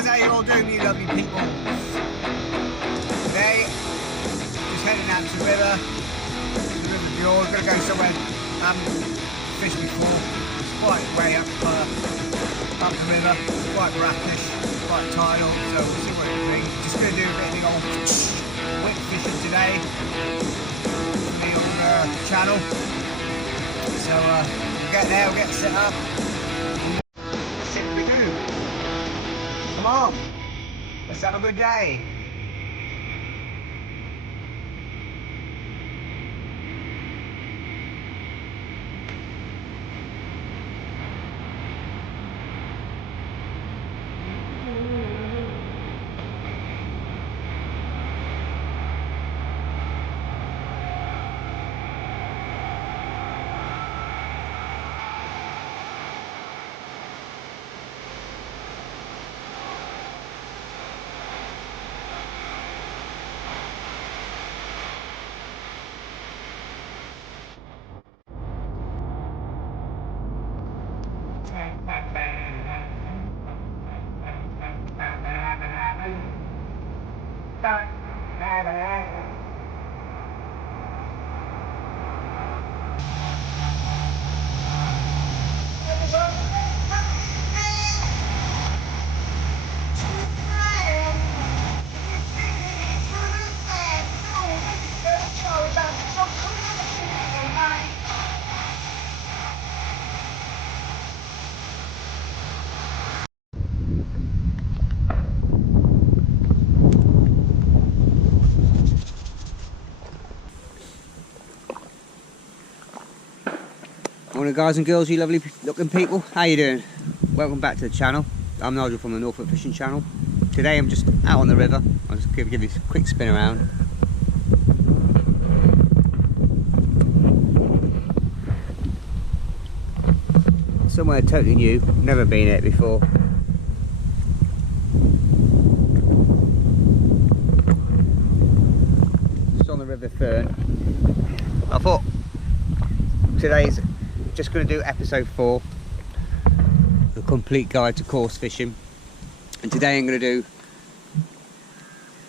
guys, how you all doing, you lovely people? Today, just heading out to the river Bjorn. We're going to go somewhere I haven't fished before. It's quite way up the river. It's quite brackish, quite tidal, so we'll see what we think. Just going to do a bit of the old whip fishing today for me on the channel. So we'll get there, we'll get set up. Come on, let's have a good day. Morning guys and girls, you lovely looking people, how you doing? Welcome back to the channel. I'm Nigel from the Norfolk Fishing Channel. Today I'm just out on the river. I'll just give you a quick spin around. Somewhere totally new, never been here before. Just on the River Fern. I thought today's just going to do episode 4, the complete guide to coarse fishing, and today I'm going to do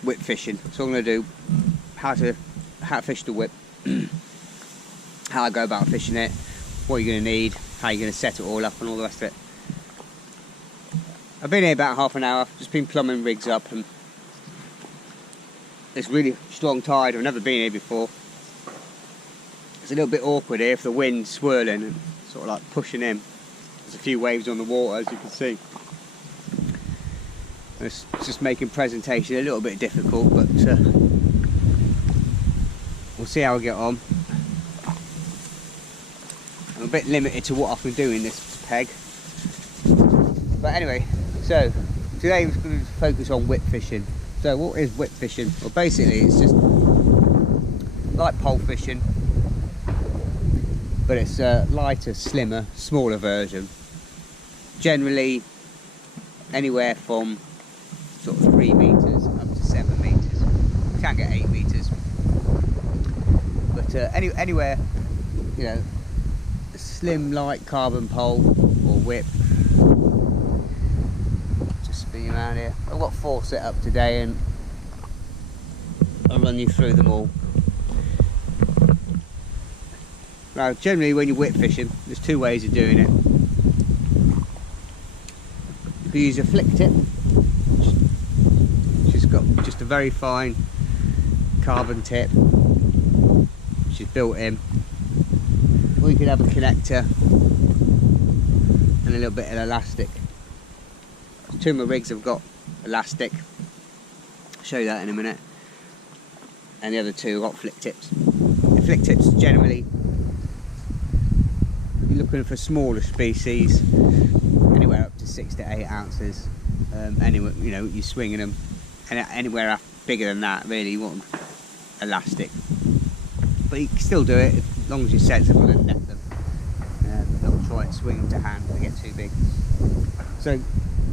whip fishing. So I'm going to do how to fish the whip, how I go about fishing it, what you're going to need, how you're going to set it all up and all the rest of it. I've been here about half an hour, just been plumbing rigs up, and it's really strong tide. I've never been here before. It's a little bit awkward here if the wind's swirling and sort of like pushing in. There's a few waves on the water, as you can see. And it's just making presentation a little bit difficult, but we'll see how we get on. I'm a bit limited to what I can do in this peg. But anyway, so today we're going to focus on whip fishing. So what is whip fishing? Well, basically it's just like pole fishing, but it's a lighter, slimmer, smaller version. Generally anywhere from sort of 3 meters up to 7 meters. You can get 8 meters. But anywhere, you know, a slim, light carbon pole or whip. Just spin around here. I've got 4 set up today and I'll run you through them all. Now, generally when you're whip fishing, there's 2 ways of doing it. You can use a flick tip, which has got just a very fine carbon tip, which is built in. Or you could have a connector and a little bit of elastic. 2 of my rigs have got elastic. I'll show you that in a minute. And the other 2 have got flick tips. The flick tips generally, you're looking for smaller species, anywhere up to 6 to 8 ounces. Anywhere, you know, you're swinging them, and anywhere bigger than that, really, you want them elastic. But you can still do it as long as you're sensible and net them. Don't try and swing them to hand if they get too big. So,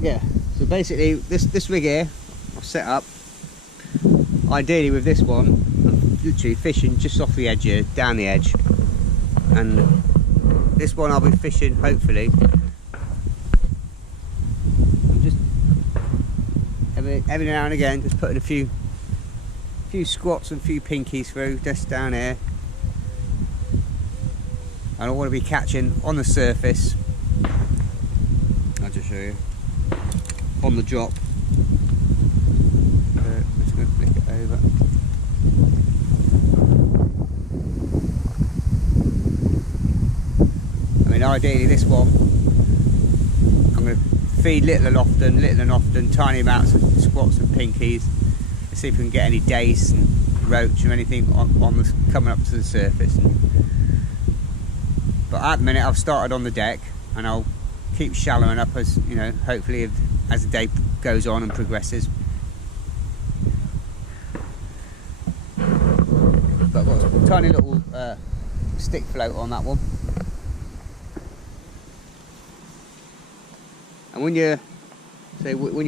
yeah. So basically, this rig here, I've set up. Ideally with this one, I'm literally fishing just off the edge here, down the edge, and this one I'll be fishing hopefully. I'm just every now and again, just putting a few squats and a few pinkies through, just down here. I don't want to be catching on the surface. I'll just show you. On the drop. I'm just going to flick it over. I mean, ideally this one, I'm going to feed little and often, tiny amounts of squats and pinkies. See if we can get any dace and roach or anything on the, coming up to the surface. But at the minute I've started on the deck, and I'll keep shallowing up as, you know, hopefully as the day goes on and progresses. But I've got a tiny little stick float on that one. And when you're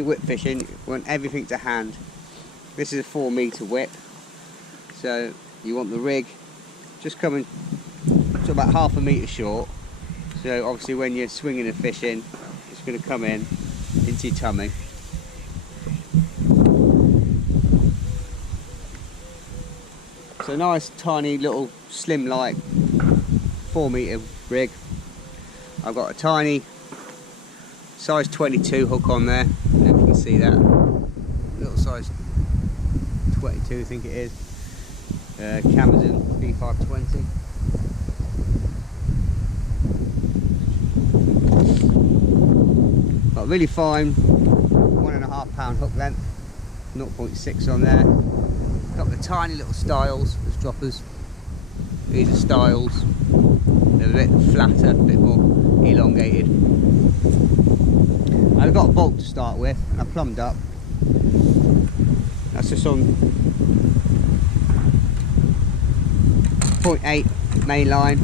whip fishing, you want everything to hand. This is a 4 metre whip, so you want the rig just coming to about half a metre short. So obviously when you're swinging and fishing, it's going to come in into your tummy. So nice tiny little slim light 4 metre rig. I've got a tiny size 22 hook on there, I don't know if you can see that. Little size 22 I think it is. Camazon B520. Got a really fine 1.5 pound hook length, 0.6 on there. Got the tiny little styles as droppers. These are styles. They're a bit flatter, a bit more elongated. I've got a bolt to start with, and I plumbed up. That's just on 0.8 main line.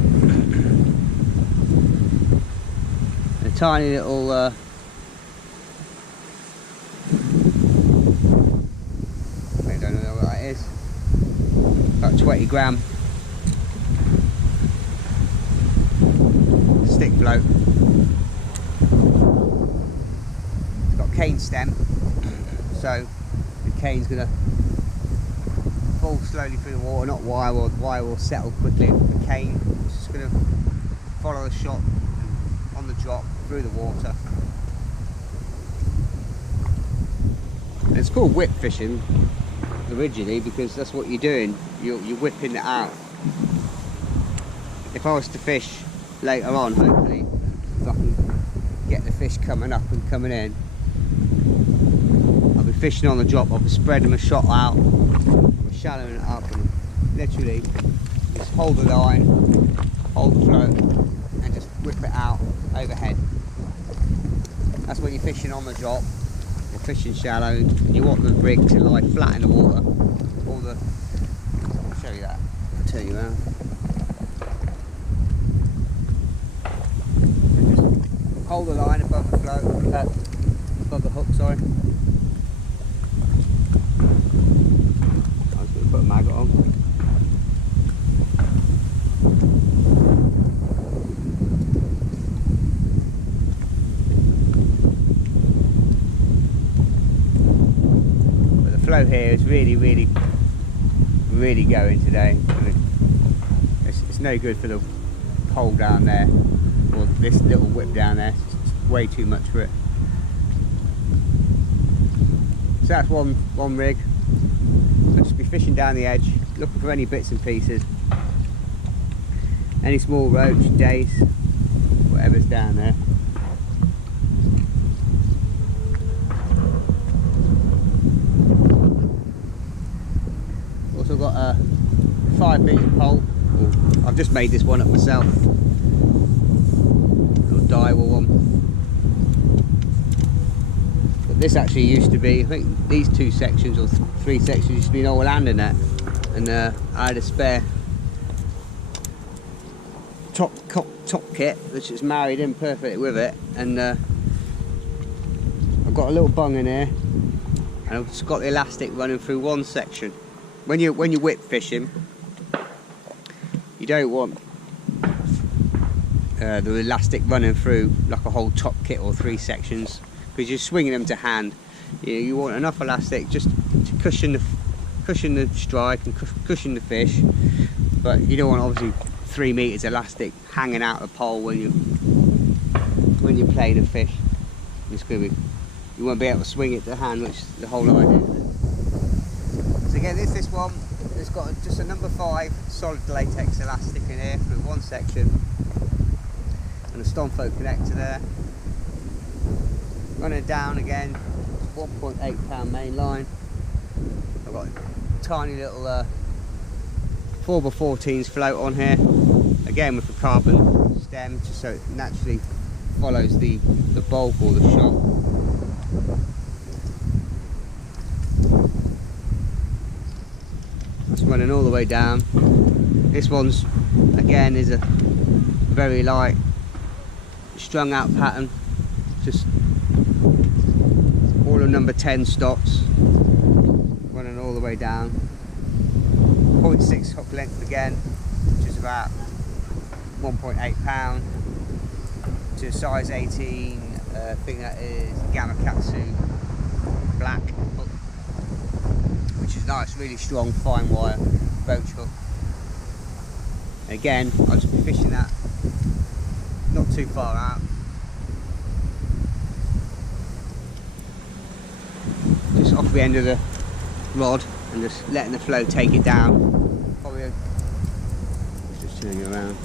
A tiny little I don't know what that is. About 20 gram stick float. It's got a cane stem, so the cane's gonna fall slowly through the water, not wire. Wire will settle quickly. The cane is just gonna follow the shot on the drop through the water. And it's called whip fishing originally because that's what you're doing. You're whipping it out. If I was to fish later on, hopefully, if I can get the fish coming up and coming in, I'll be fishing on the drop. I'll be spreading my shot out, we're shallowing it up, and literally just hold the line, hold the float, and just whip it out overhead. That's when you're fishing on the drop or fishing shallow, and you want the rig to lie flat in the water. I'll show you that. I'll turn you around. Hold the line above the float, above the hook, sorry. I was going to put a maggot on. But the float here is really going today. It's no good for the pole down there. Or this little whip down there, it's way too much for it. So that's one rig. I'll just be fishing down the edge, looking for any bits and pieces, any small roach, dace, whatever's down there. Also got a 5 metre pole. I've just made this one up myself. Daiwa one. But this actually used to be, I think these 2 sections or 3 sections used to be an old landing net, and I had a spare top kit which is married in perfectly with it, and I've got a little bung in here, and I've just got the elastic running through one section. When you're whip fishing, you don't want the elastic running through like a whole top kit or 3 sections, because you're swinging them to hand. You want enough elastic just to cushion the strike and cushion the fish, but you don't want obviously 3 meters elastic hanging out the pole when you're playing a fish. It's gonna be, you won't be able to swing it to hand, which is the whole idea. So again, this one, it's got just a number 5 solid latex elastic in here through one section, and a Stonfolk connector there. Running down again, 1.8 pound main line. I've got a tiny little 4x14s float on here, again with the carbon stem, just so it naturally follows the bulk or the shot. That's running all the way down. This one's again is a very light strung out pattern, just all the number 10 stops, running all the way down. 0.6 hook length again, which is about 1.8 pound, to size 18. I think that is Gamakatsu black hook, which is nice, really strong fine wire roach hook. Again, I'll just be fishing that not too far out, just off the end of the rod, and just letting the flow take it down. Probably just turn you around.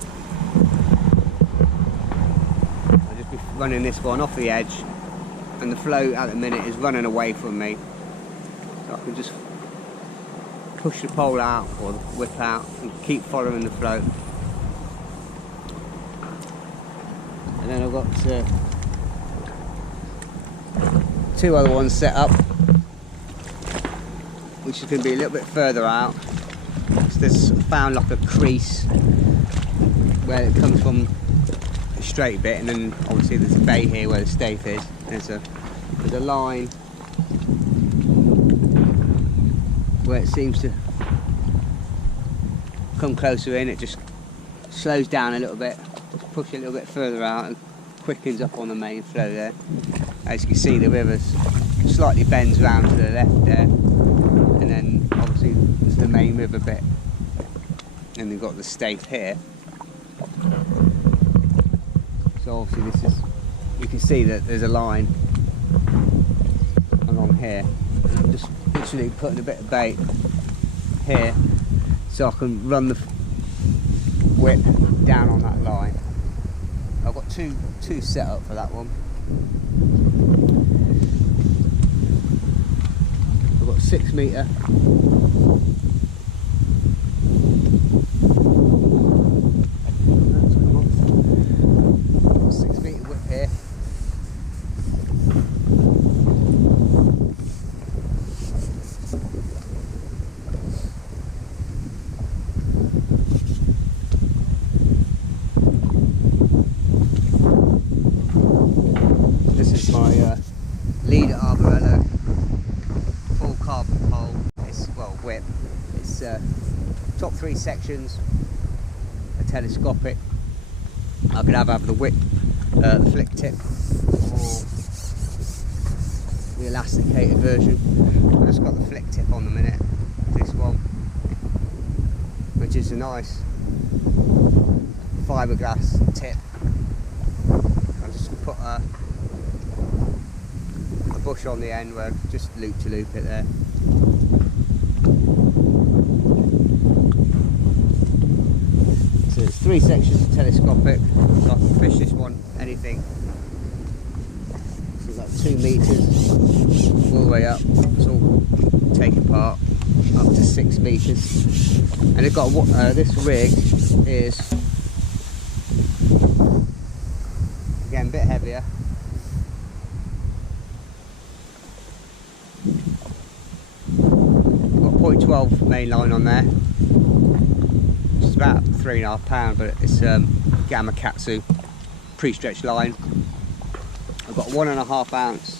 I'll just be running this one off the edge, and the flow at the minute is running away from me, so I can just push the pole out or the whip out and keep following the flow. And then I've got 2 other ones set up, which is going to be a little bit further out. So there's found like a crease where it comes from a straight bit, and then obviously there's a bay here where the stave is. There's a line where it seems to come closer in. It just slows down a little bit, just push it a little bit further out and quickens up on the main flow there. As you can see, the river slightly bends round to the left there, and then obviously there's the main river bit, and we've got the stave here. So obviously this is, you can see that there's a line along here, and I'm just literally putting a bit of bait here so I can run the whip down on that line. I've got two set up for that one. I've got 6 metre. 6 metre whip here. Leader Arborello, full carbon pole. It's, well, whip. It's top 3 sections, a telescopic. I could have the whip, the flick tip, or the elasticated version. I've just got the flick tip on the minute. This one, which is a nice fiberglass tip. I'll just put a bush on the end where just loop to loop it there. So it's 3 sections telescopic, so I can fish this one anything. So it's like 2 metres all the way up, it's all take apart, up to 6 metres. And it's got this rig is again a bit heavier. Got 0.12 main line on there, which is about 3.5 pound, but it's Gamakatsu pre-stretched line. I've got 1.5 ounce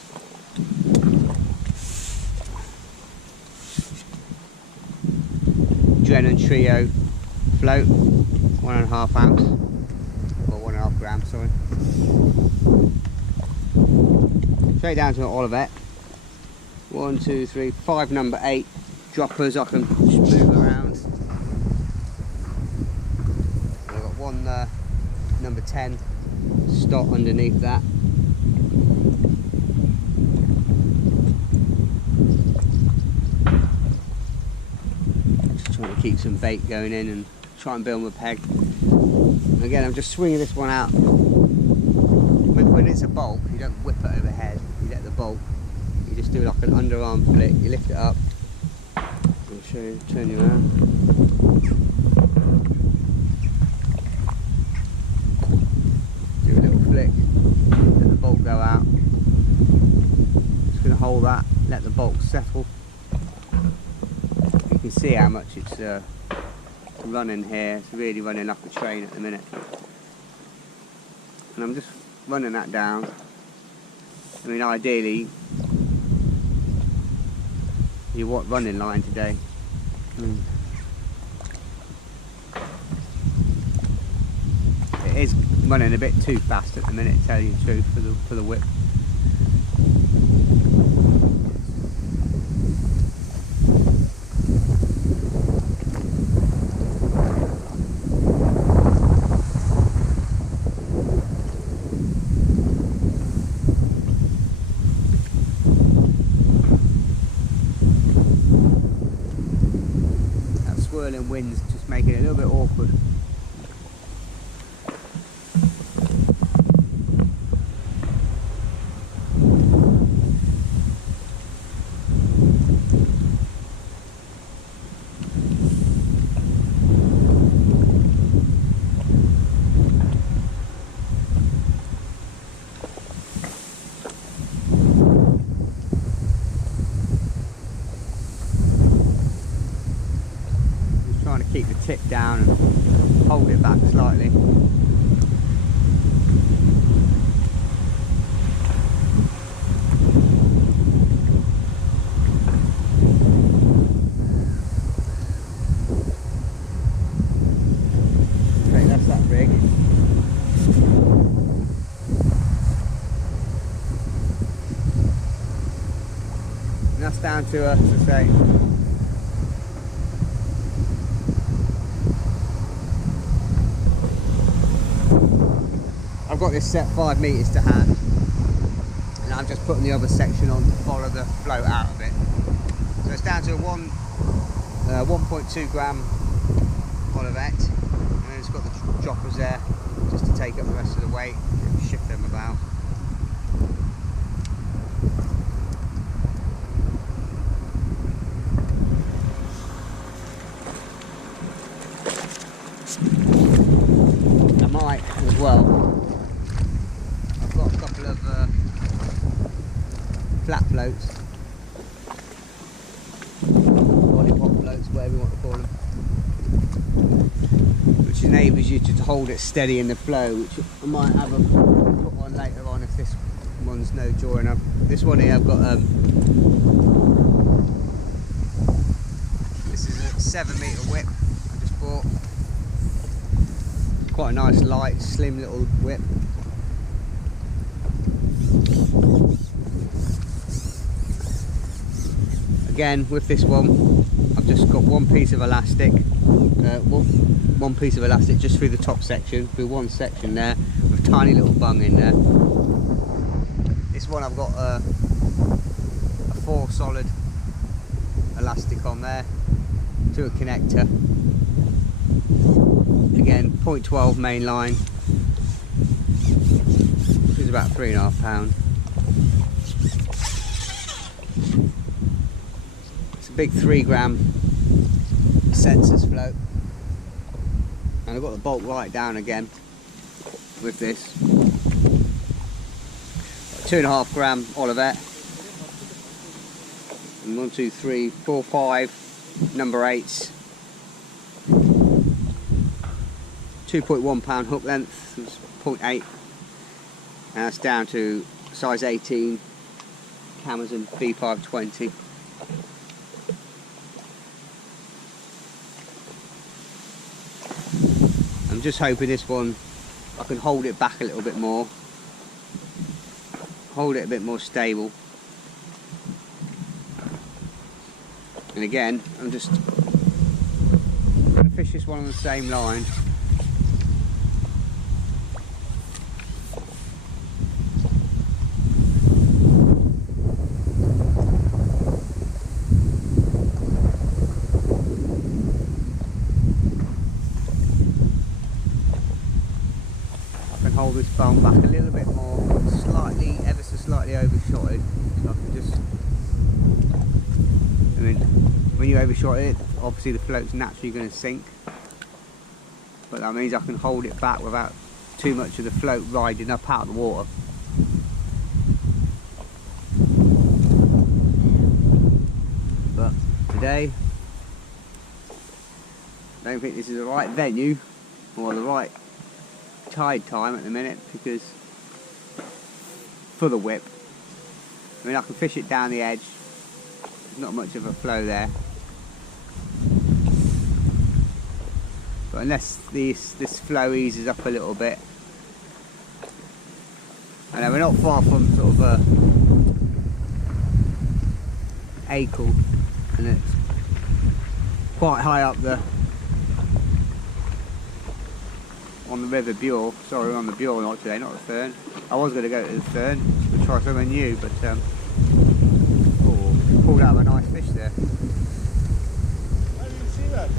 Drennan Trio float, 1.5 ounce, or 1.5 grams, sorry. Straight down to an Olivet. 1, 2, 3, 5 number 8 droppers I can just move around. I've got one number 10 stock underneath that. Just trying to keep some bait going in and try and build my peg. Again, I'm just swinging this one out. When it's a bulk, you don't whip it overhead, you let the bulk, you just do like an underarm flick, you lift it up. I'll show you, turn you around. Do a little flick, let the bulk go out. Just going to hold that, let the bulk settle. You can see how much it's running here. It's really running like a train at the minute. And I'm just running that down. I mean, ideally you want running line today. It is running a bit too fast at the minute, to tell you the truth, for the whip. Swirling winds just make it a little bit awkward. Trying to keep the tip down and hold it back slightly. Okay, that's that rig. And that's down to us to say. I've got this set 5 metres to hand, and I'm just putting the other section on to follow the float out of it. So it's down to a 1.2 gram Olivet, and then it's got the droppers there just to take up the rest of the weight and shift them about. I might as well. Flat floats, lollipop floats, whatever you want to call them, which enables you to hold it steady in the flow, which I might have a put on later on if this one's no jaw enough. This one here I've got this is a 7 metre whip I just bought. Quite a nice light slim little whip. Again, with this one, I've just got one piece of elastic, one piece of elastic just through the top section, through one section there, with tiny little bung in there. This one I've got a 4 solid elastic on there to a connector. Again, 0.12 main line, which is about 3.5 pounds. Big 3 gram sensors float, and I've got the bulk right down again with this. 2.5 gram Olivet, and 1, 2, 3, 4, 5 number 8s, 2.1 pound hook length, 0.8, and that's down to size 18 Amazon B520. I'm just hoping this one I can hold it back a little bit more, hold it a bit more stable. And again, I'm just going to fish this one on the same line. Hold this bone back a little bit more, slightly, ever so slightly overshot it. So I can just, I mean, when you overshot it, obviously the float's naturally going to sink, but that means I can hold it back without too much of the float riding up out of the water. But today, I don't think this is the right venue or the right tide time at the minute, because for the whip, I mean, I can fish it down the edge, there's not much of a flow there, but unless this flow eases up a little bit. I know we're not far from sort of a Acle, and it's quite high up the on the River Bure, sorry, on the Bure, not today, not the Fern. I was going to go to the Fern to try something new, but oh, pulled out a nice fish there. I didn't see that, eh?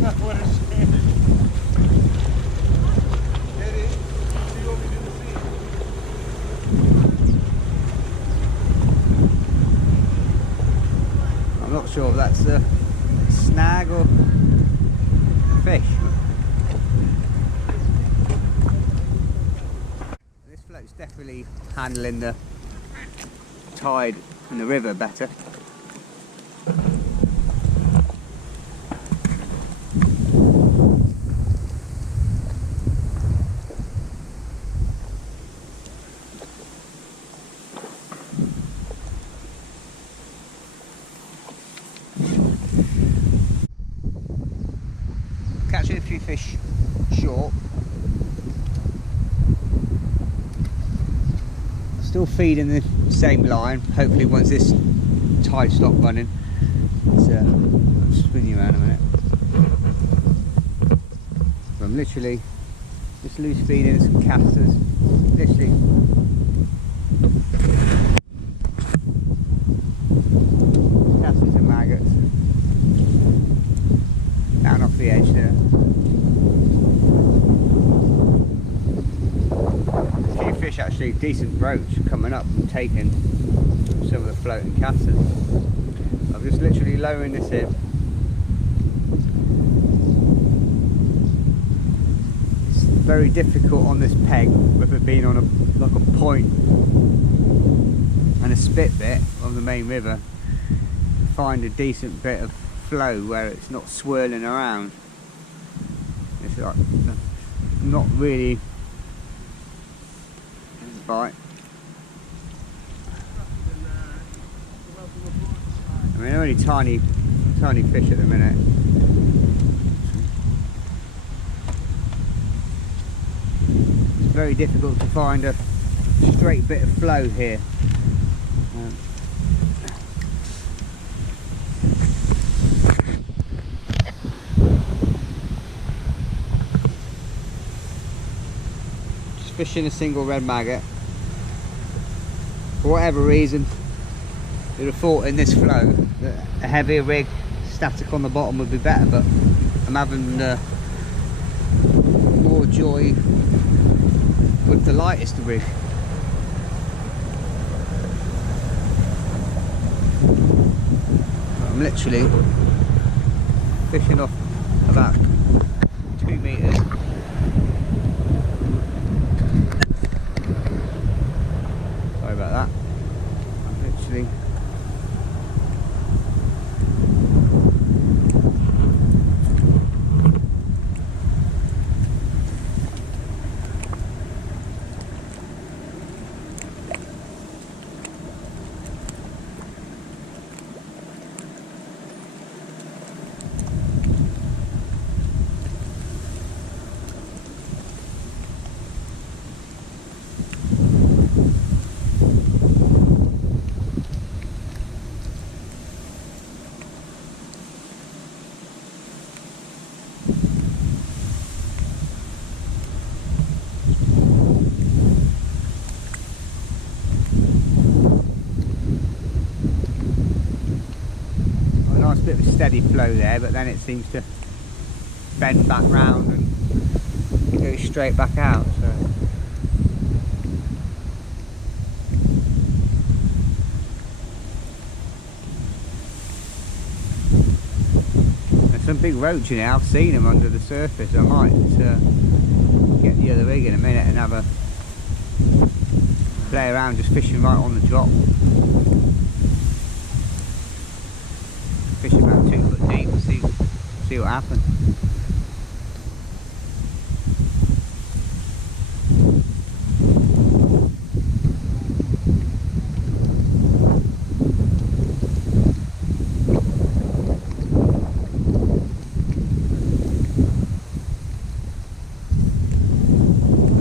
That's what it's saying. It is. See what we didn't see. I'm not sure if that's a snag or a fish. It's definitely handling the tide in the river better. Catching a few fish short. Still feeding the same line. Hopefully once this tide stops running, I'll spin you around a minute. So I'm literally just loose feeding some casters, literally casters and maggots down off the edge there. Fish actually, decent roach coming up and taking some of the floating casters. I'm just literally lowering this in. It's very difficult on this peg, with it being on like a point and a spit bit on the main river, to find a decent bit of flow where it's not swirling around. It's like not really bite. I mean, only tiny fish at the minute. It's very difficult to find a straight bit of flow here. Just fishing a single red maggot. For whatever reason, you'd have thought in this flow that a heavier rig static on the bottom would be better, but I'm having more joy with the lightest rig. I'm literally fishing off about 2 meters. Sorry about that. I'm literally steady flow there, but then it seems to bend back round and it goes straight back out. So there's some big roach in here. I've seen them under the surface. I might get the other rig in a minute and have a play around just fishing right on the drop. Fishing about 2 foot deep and see what happens.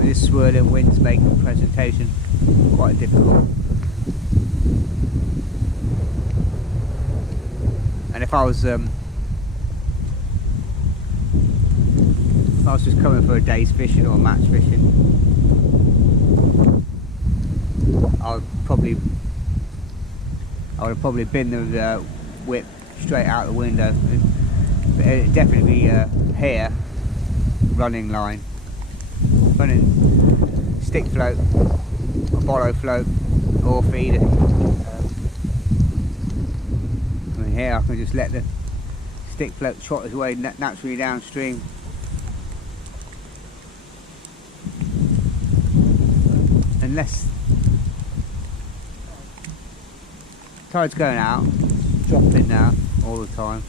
This swirling wind's making the presentation quite difficult. And if I was just coming for a day's fishing or match fishing, I would have probably bin the whip straight out the window. But it'd definitely be here, running line, running stick float, or borrow float, or feeder. Here I can just let the stick float trot his way naturally downstream. Unless tide's going out, dropping now all the time.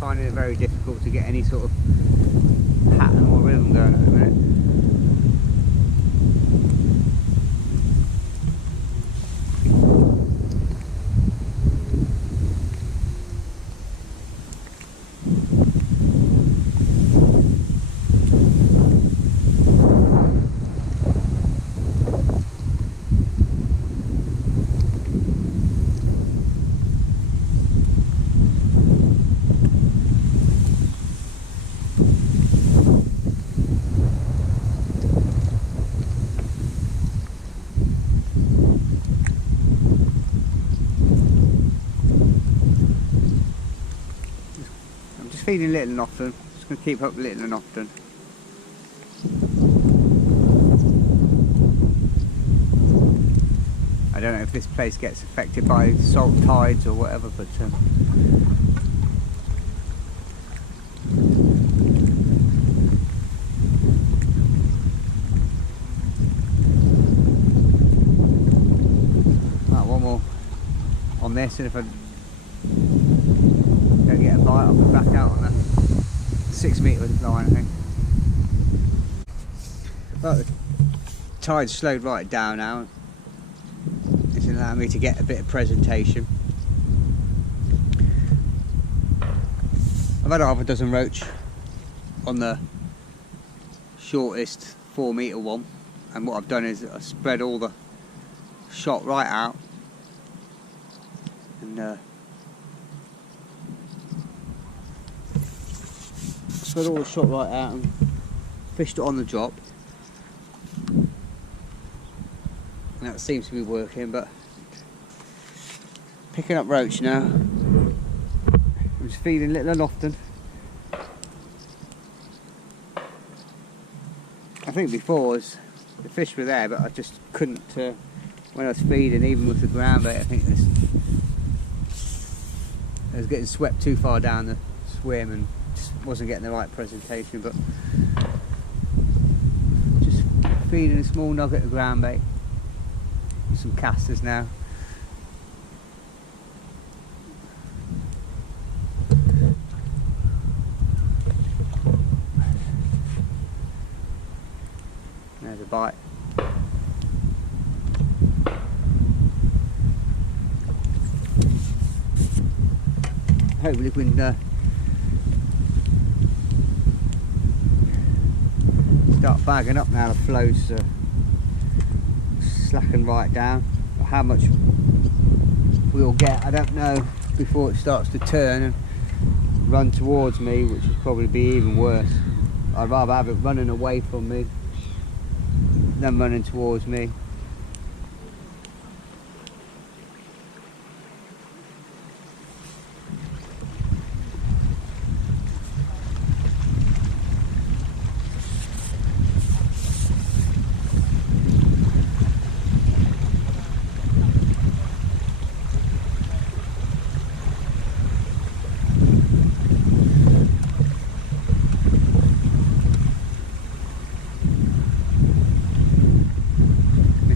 Finding it very difficult to get any sort of pattern or rhythm going at the minute. Feeding little and often, just going to keep up little and often. I don't know if this place gets affected by salt tides or whatever, but right, one more on this, and if I don't get a bite, I'll be back out on a 6 metre line, I think. Well, the tide's slowed right down now. It's allowing me to get a bit of presentation. I've had half a dozen roach on the shortest 4 metre one, and what I've done is I spread all the shot right out and spread all the shot right out and fished it on the drop. And that seems to be working, but picking up roach now. I'm just feeding little and often. I think before the fish were there, but I just couldn't when I was feeding, even with the ground bait. I think I was getting swept too far down the swim and just wasn't getting the right presentation. But just feeding a small nugget of ground bait. Some casters now. There's a bite. Hopefully we can start bagging up now. The flow's slacken right down. How much we'll get, I don't know, before it starts to turn, and run towards me, which would probably be even worse. I'd rather have it running away from me than running towards me.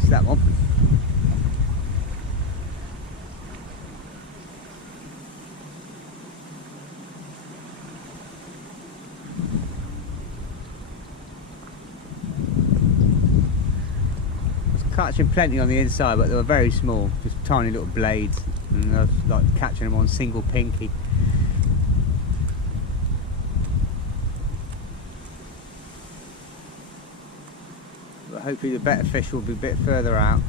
That one. I was catching plenty on the inside, but they were very small, just tiny little blades, and I was like catching them on single pinky. But hopefully the better fish will be a bit further out.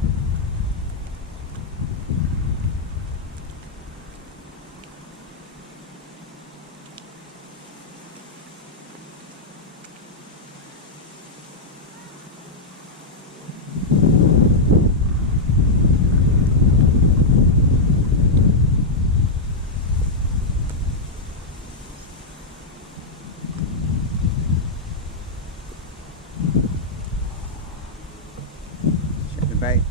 Check the bait.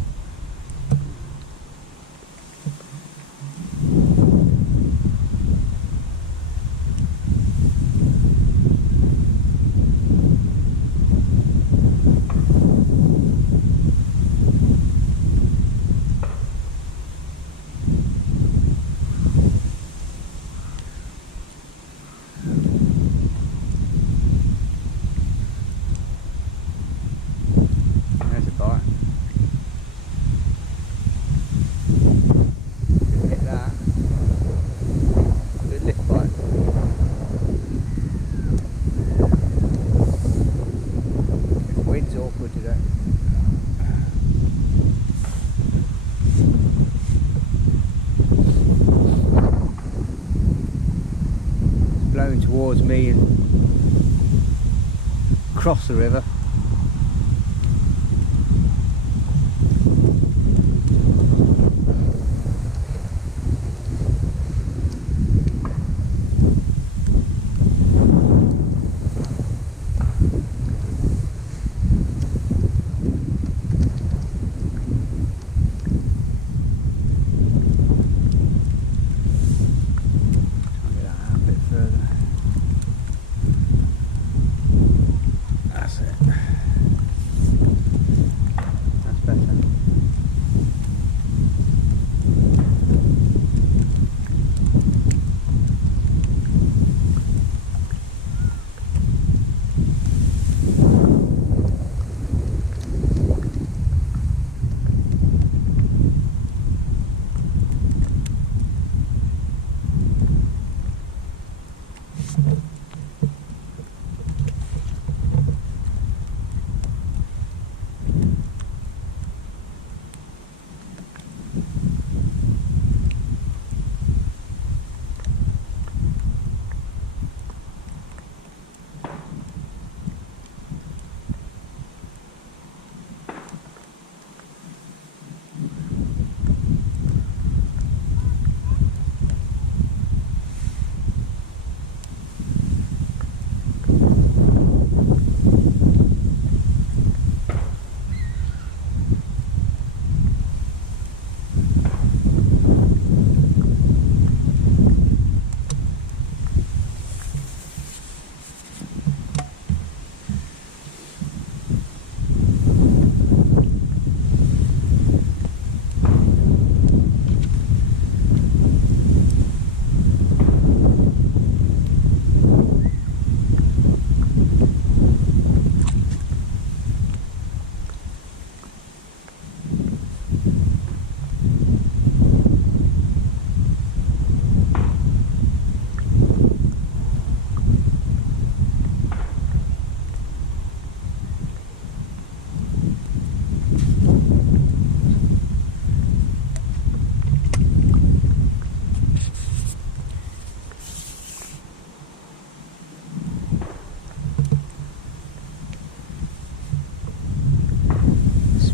There's a bite. Hit that. Good lift bite. The wind's awkward today. It's blowing towards me and across the river. That's it.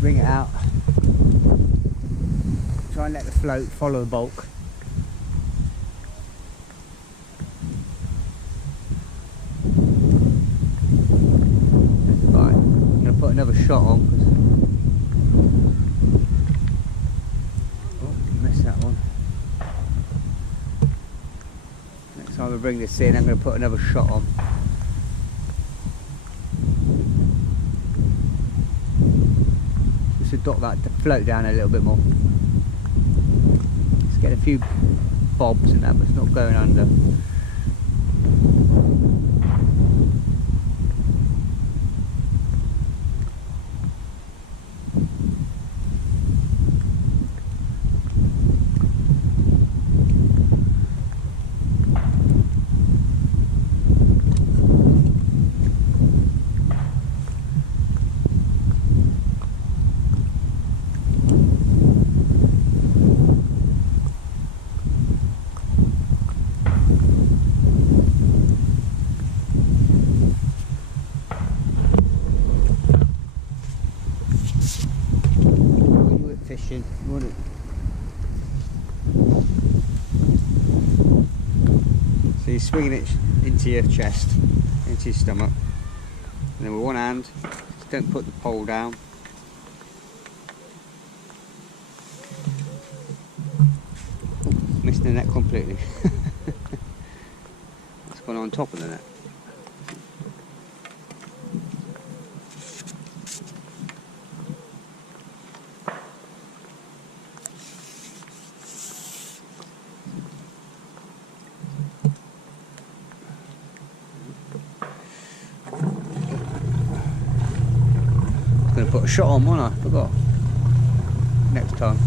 swing it out. Try and let the float follow the bulk. Right, I'm going to put another shot on. Oh, missed that one. Next time I bring this in, I'm going to put another shot on. Just to dot that float down a little bit more. Let's get a few bobs and that, but it's not going under. Fishing, wouldn't it? So you're swinging it into your chest, into your stomach, and then with one hand, just don't put the pole down. Missed the net completely. It's gone on top of the net. Going to put a shot on, won't I? Forgot. Next time.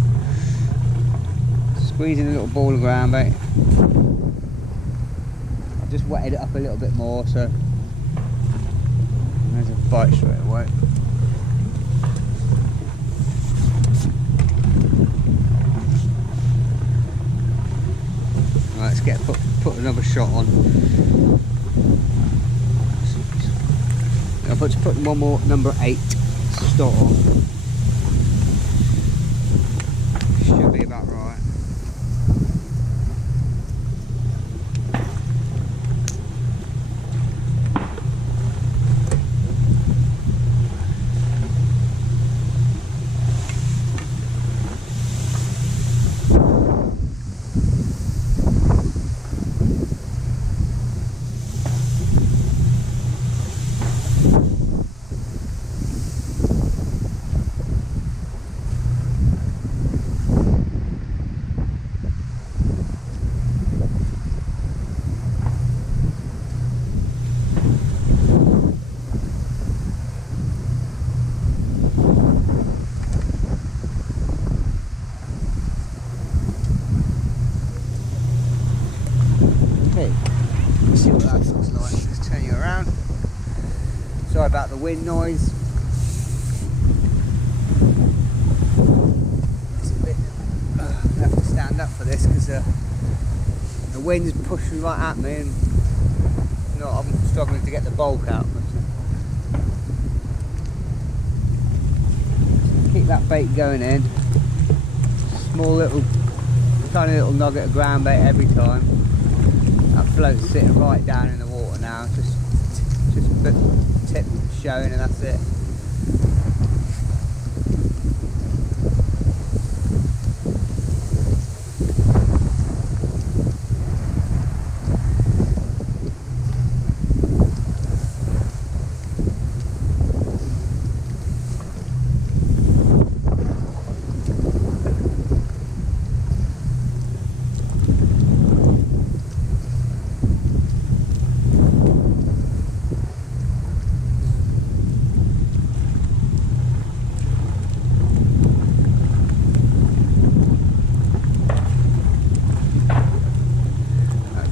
Squeezing a little ball of ground bait. I've just wetted it up a little bit more, so there's a bite straight away. Right, let's get put another shot on. I'll put one more number 8. Start on. Should be about right. Let's see what that looks like. Just turn you around. Sorry about the wind noise. It's a bit. I have to stand up for this because the wind's pushing right at me, and I'm struggling to get the bulk out. But, keep that bait going in. Small little, tiny little nugget of ground bait every time. That float's sitting right down in the water now, just a bit tip showing, and that's it.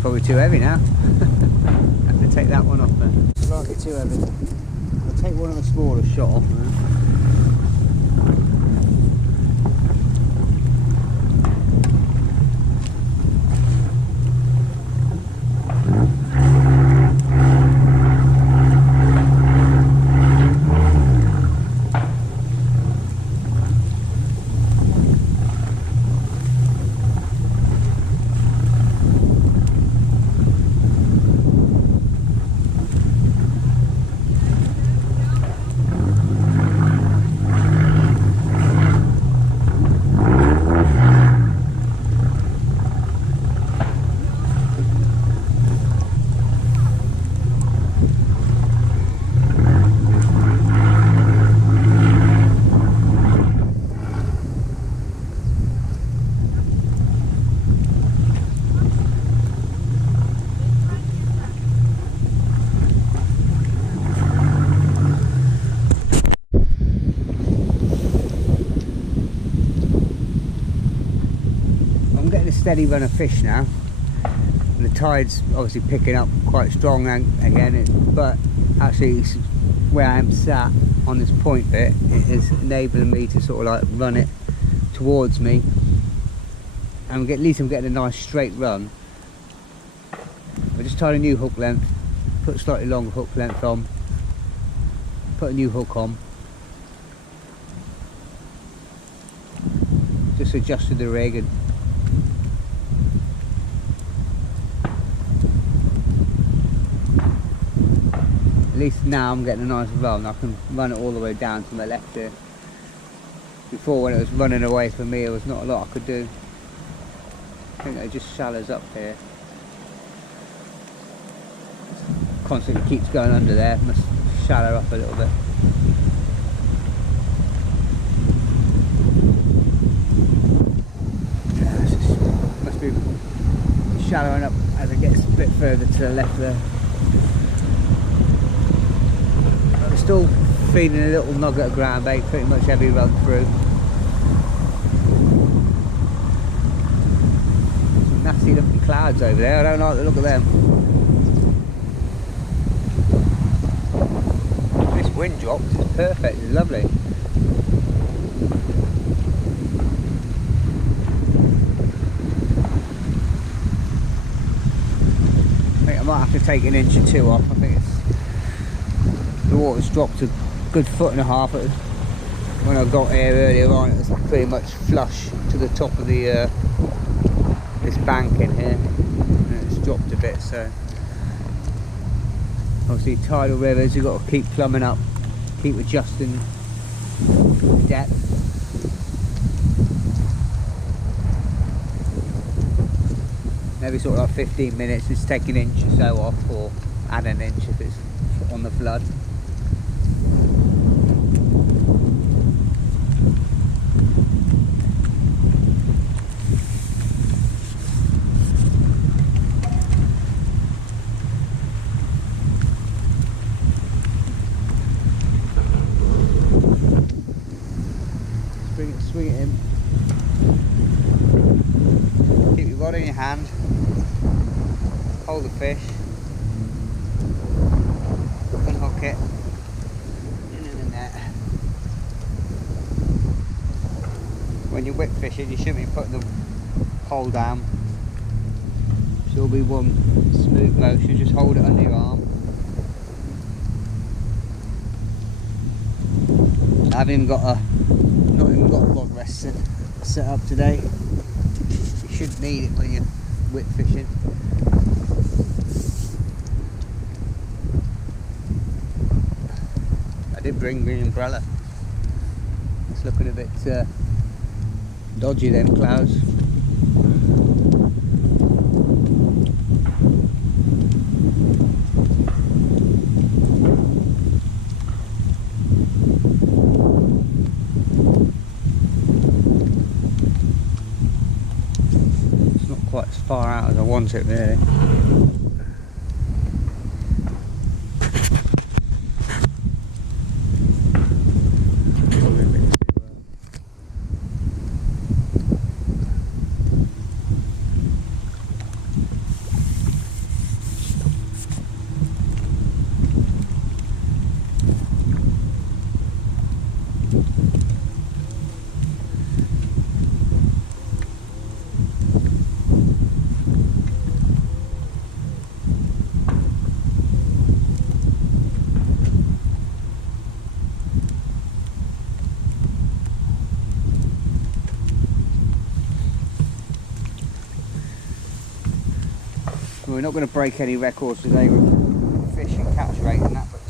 Probably too heavy now. Have to take that one off then. I like it too heavy. I'll take one of the smaller shot off now. steady run of fish now, and the tide's obviously picking up quite strong again, but actually where I am sat on this point bit, it is enabling me to sort of like run it towards me, and at least I'm getting a nice straight run. I just tied a new hook length, put a slightly longer hook length on, put a new hook on, just adjusted the rig, and at least now I'm getting a nice run. I can run it all the way down to my left here. Before, when it was running away from me, there was not a lot I could do. I think it just shallows up here. Constantly keeps going under there, must shallow up a little bit. Yeah, must be shallowing up as it gets a bit further to the left there. I'm still feeding a little nugget of ground bait pretty much every run through. Some nasty looking clouds over there, I don't like the look of them. This wind drop is perfect, it's lovely. I think I might have to take an inch or two off. I think the water's dropped a good 1.5 foot. When I got here earlier on, it was pretty much flush to the top of the this bank in here, and it's dropped a bit. So obviously tidal rivers, you've got to keep plumbing up, keep adjusting the depth. Every sort of like 15 minutes, just take an inch or so off, or add an inch if it's on the flood. Swing it in. Keep your rod in your hand. Hold the fish. Unhook it. In the net. When you're whip fishing, you shouldn't be putting the pole down. So it'll be one smooth motion. Just hold it under your arm. I haven't even got a rod rest set up today. You should need it when you're whip fishing. I did bring the umbrella. It's looking a bit dodgy, them clouds. Quite as far out as I want it, really. We're not going to break any records today with fish and catch rate and that, but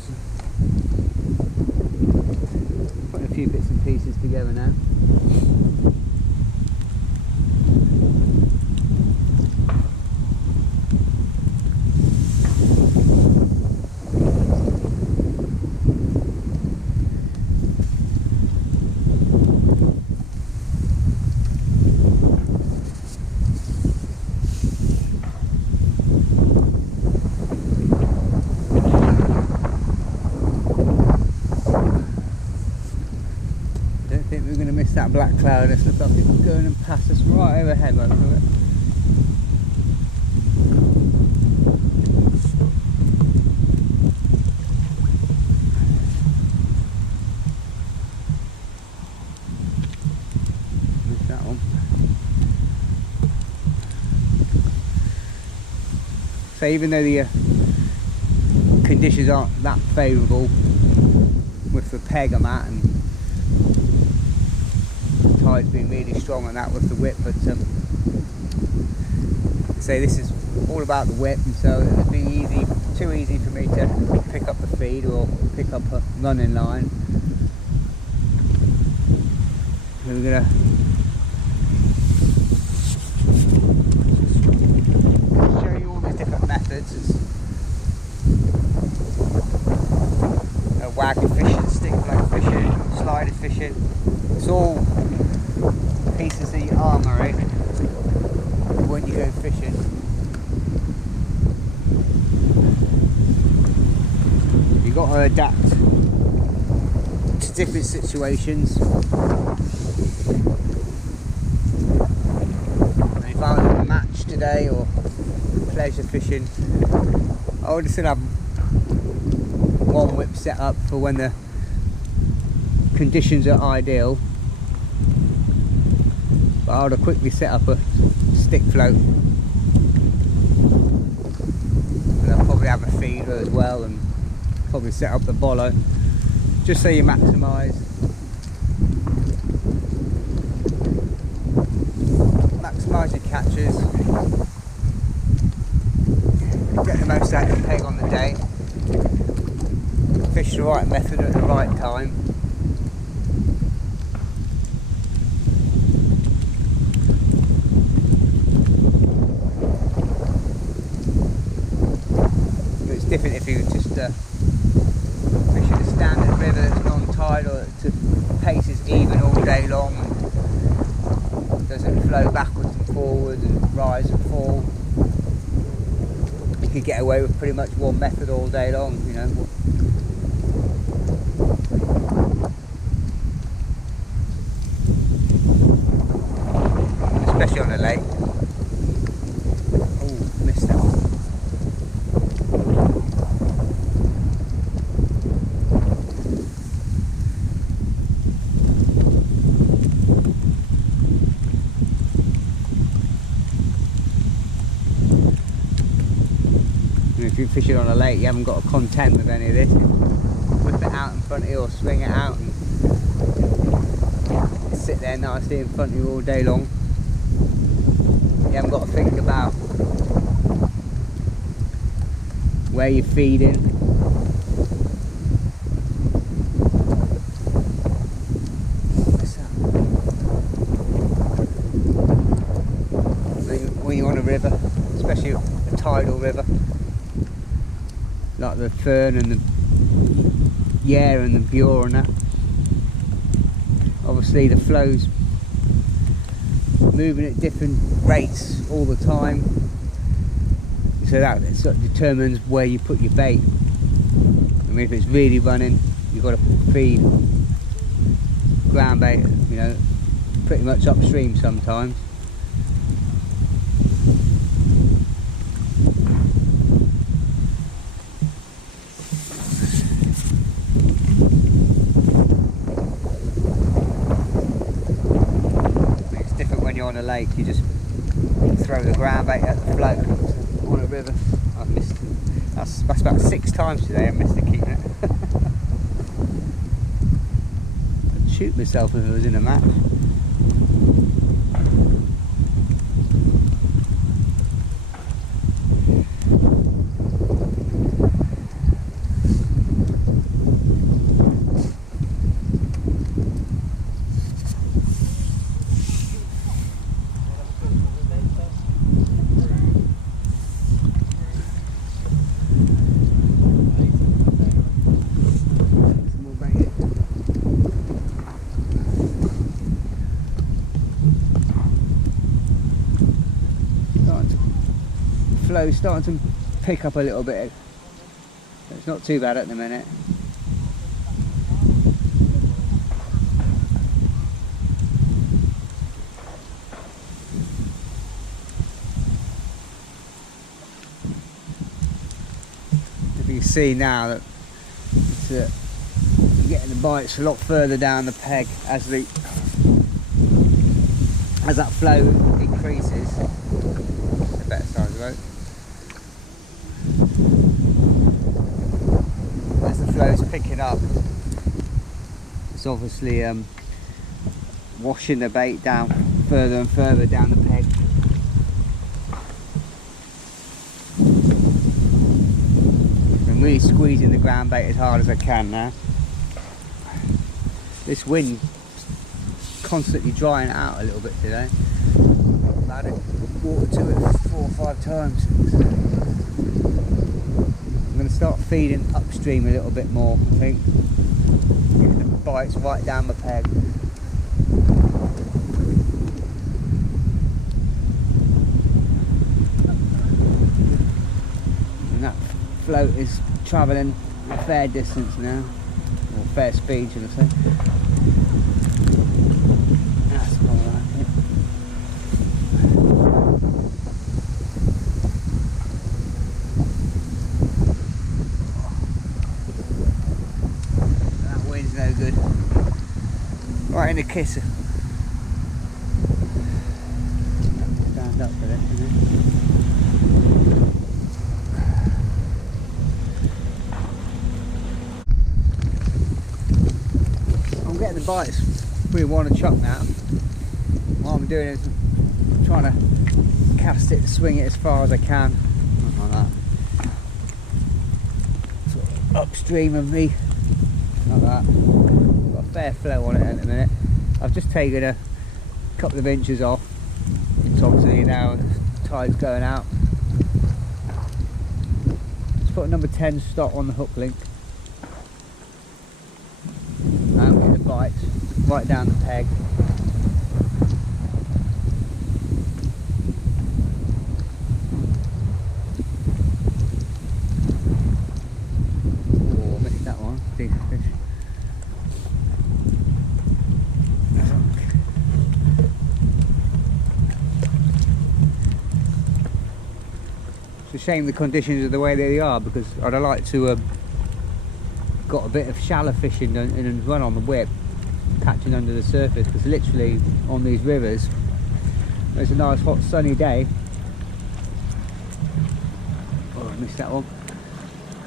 putting a few bits and pieces together now. We're going to miss that black cloud. It looks like it's going and past us right overhead by the look of it. That one. So even though the conditions aren't that favourable with the peg I'm at, and the tide's been really strong on that with the whip, but say this is all about the whip, and so it would be too easy for me to pick up the feed or pick up a running line. So we're gonna show you all these different methods. It's wagger fishing, stick float fishing, slider fishing. It's all pieces of the armoury when you go fishing. You've got to adapt to different situations. And if I was on a match today or pleasure fishing, I would still have one whip set up for when the conditions are ideal, but I would have quickly set up a stick float, and I'll probably have a feeder as well, and probably set up the bolo, just so you maximise your catches, get the most out of the peg on the day, fish the right method at the right time. It's different if you just fish in a standard river that's non-tidal, the pace is even all day long and doesn't flow backwards and forwards and rise and fall. You could get away with pretty much one method all day long, you know. Especially on a lake. Oh, missed that one. If you're fishing on a lake, you haven't got to contend with any of this. Whip it out in front of you or swing it out and sit there nicely in front of you all day long. You haven't got to think about where you're feeding. When you're on a river, especially a tidal river, like the Fern and the Yare and the Bure and that, obviously the flow's moving at different rates all the time, so that sort of determines where you put your bait. I mean, if it's really running, you've got to feed ground bait, you know, pretty much upstream sometimes. On a lake, you just throw the ground bait at the float on a river. I've missed it. That's about 6 times today I missed it keeping it. I'd shoot myself if I was in a match. Flow's starting to pick up a little bit. It's not too bad at the minute. see now that you're getting the bites a lot further down the peg as that flow increases. The better size of the boat. As the flow's picking up, it's obviously washing the bait down further and further down the peg. I'm really squeezing the ground bait as hard as I can now. This wind constantly drying it out a little bit today. I've added water to it 4 or 5 times. I'm going to start feeding upstream a little bit more, I think. Getting the bites right down the peg. And that float is travelling a fair distance now, or fair speed should I say. That's more like it. That wind's no good. Right in the kisser. Stand up for this, isn't it? I'm getting the bites we want to chuck now. What I'm doing is trying to cast it, swing it as far as I can. Like that. Sort of upstream of me. Like that. Got a fair flow on it at the minute. I've just taken a couple of inches off. It's obviously now the tide's going out. Let's put a number 10 stop on the hook link. And get the bites right down the peg. Oh, I missed that one. Decent fish. It's a shame the conditions are the way they are, because I'd have liked to have got a bit of shallow fishing and run on the whip, catching under the surface, because literally on these rivers, it's a nice hot sunny day. Oh, I missed that one.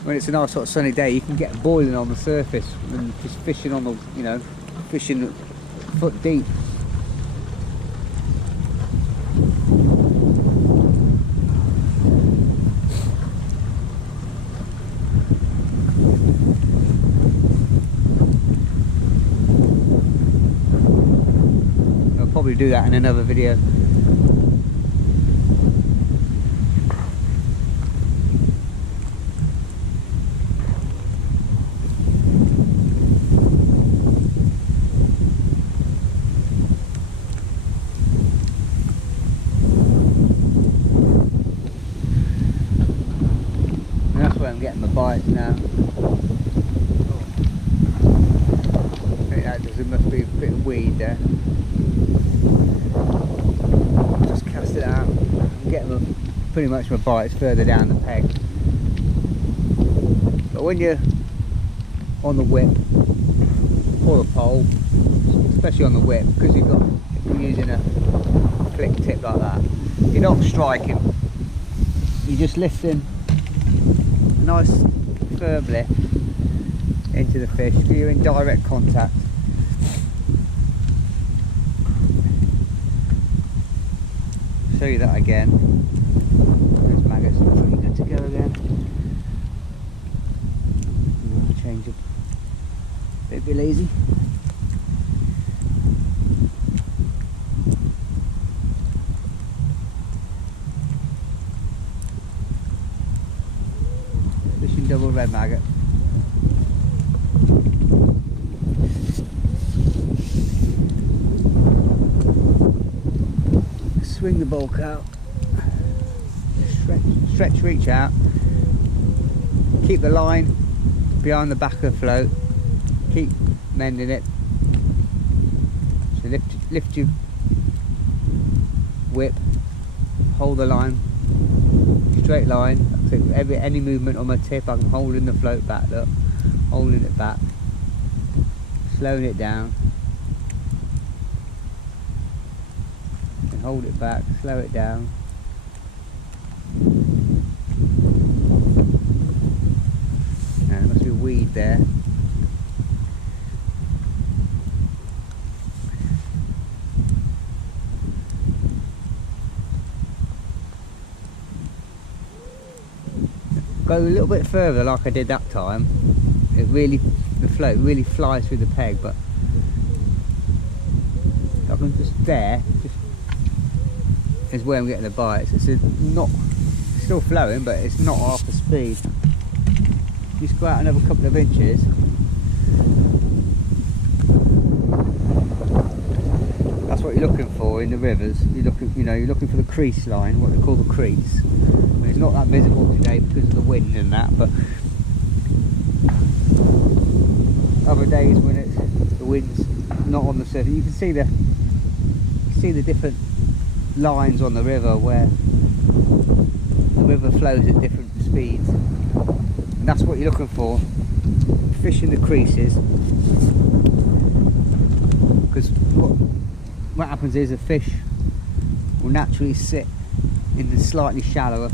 When it's a nice hot sunny day, you can get boiling on the surface and just fishing on the, you know, fishing foot deep. Probably do that in another video. And that's where I'm getting my bites now. I think that there must be a bit of weed there. Just cast it out. I'm getting pretty much my bites further down the peg. But when you're on the whip or the pole, especially on the whip, because if you're using a flick tip like that, you're not striking. You're just lifting a nice firm lift into the fish. You're in direct contact. Show you that again. Those maggots look pretty good to go again. I'll change it. Bit lazy. Fishing double red maggot. Swing the bulk out, stretch reach out, keep the line behind the back of the float, keep mending it, so lift your whip, hold the line straight line. So any movement on my tip, I'm holding the float back, look, holding it back, slowing it down, and hold it back, slow it down. Now there must be a weed there. Go a little bit further like I did that time. The float really flies through the peg, but I can just is where I'm getting the bites. It's still flowing, but it's not half the speed. Just go out another couple of inches. That's what you're looking for in the rivers. You're looking for the crease line, what they call the crease. It's not that visible today because of the wind and that, but other days when the wind's not on the surface, you can see the different lines on the river where the river flows at different speeds, and that's what you're looking for. Fishing the creases, because what happens is a fish will naturally sit in the slightly shallower,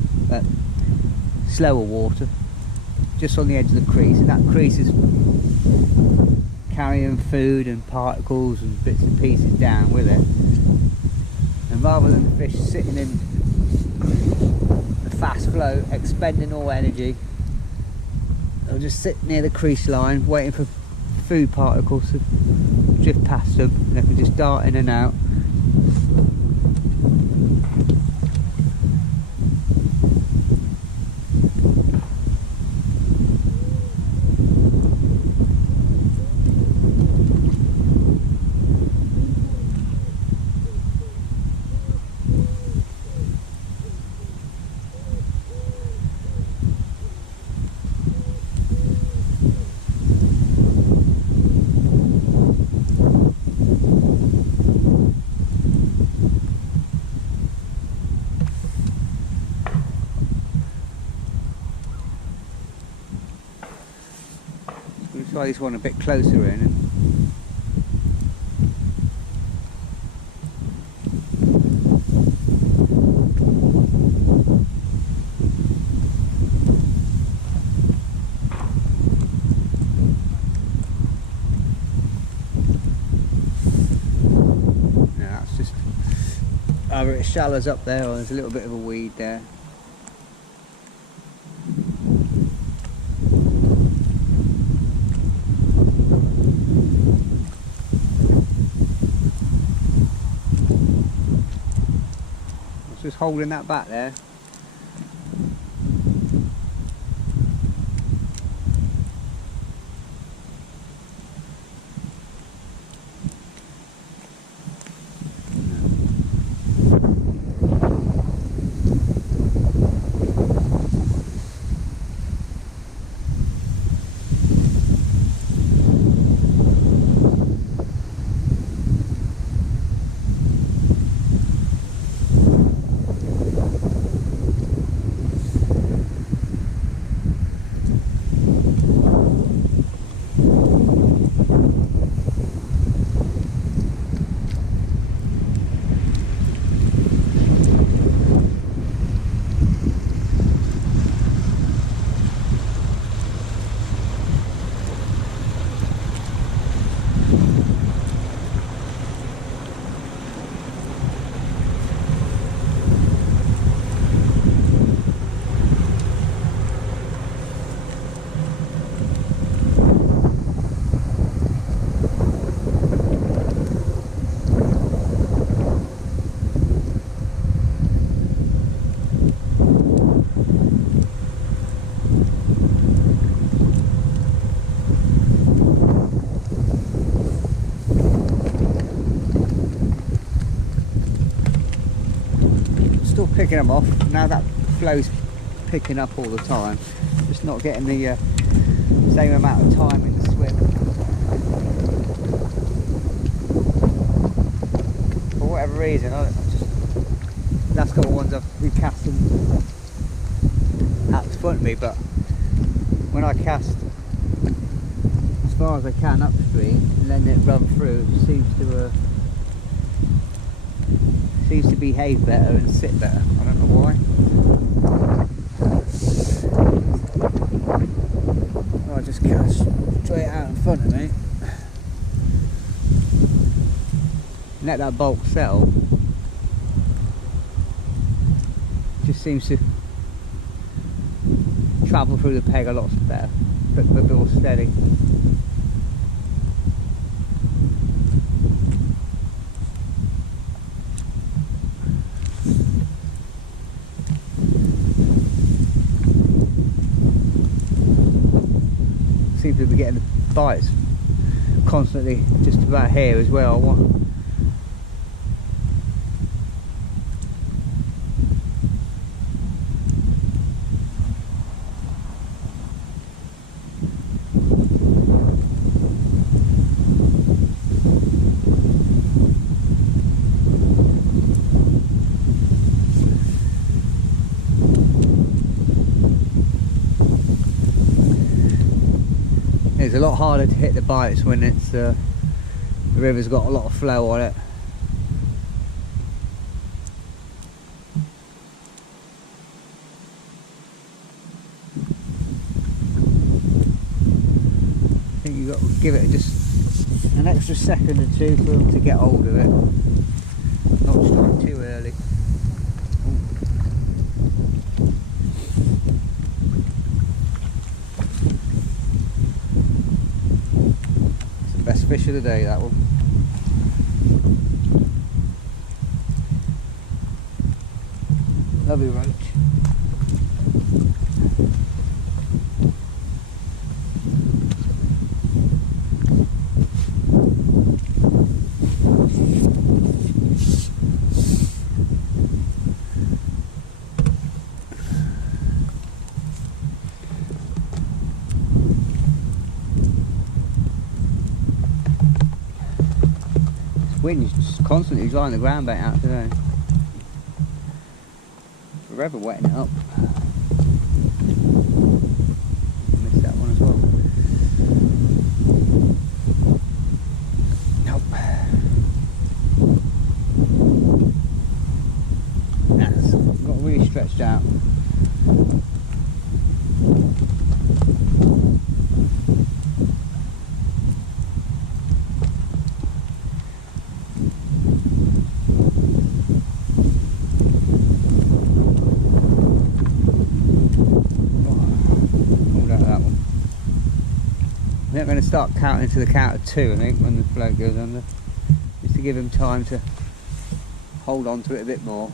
slower water, just on the edge of the crease, and that crease is carrying food and particles and bits and pieces down with it. And rather than the fish sitting in the fast flow, expending all energy, they'll just sit near the crease line, waiting for food particles to drift past them, and they can just dart in and out. We'll try this one a bit closer in. Now that's just either it shallows up there or there's a little bit of a weed there. Just holding that back there. Picking them off. Now that flow's picking up all the time, just not getting the same amount of time in the swim. For whatever reason, last couple of ones I've been casting out the front of me, but when I cast as far as I can upstream and letting it run through, it seems to behave better and sit better. I don't know why. I just cast straight out in front of me. Let that bulk settle. Just seems to travel through the peg a lot better, but more steady. Seems to be getting the bites constantly just about here as well. It's a lot harder to hit the bites when it's the river's got a lot of flow on it. I think you've got to give it just an extra second or two for them to get hold of it. Not strike too early. Best fish of the day, that one. Lovely roach. Wind's just constantly drying the ground bait out today. Forever wetting it up. Missed that one as well. Nope. That's got really stretched out. I'm going to start counting to the count of 2, I think, when the float goes under, just to give him time to hold on to it a bit more.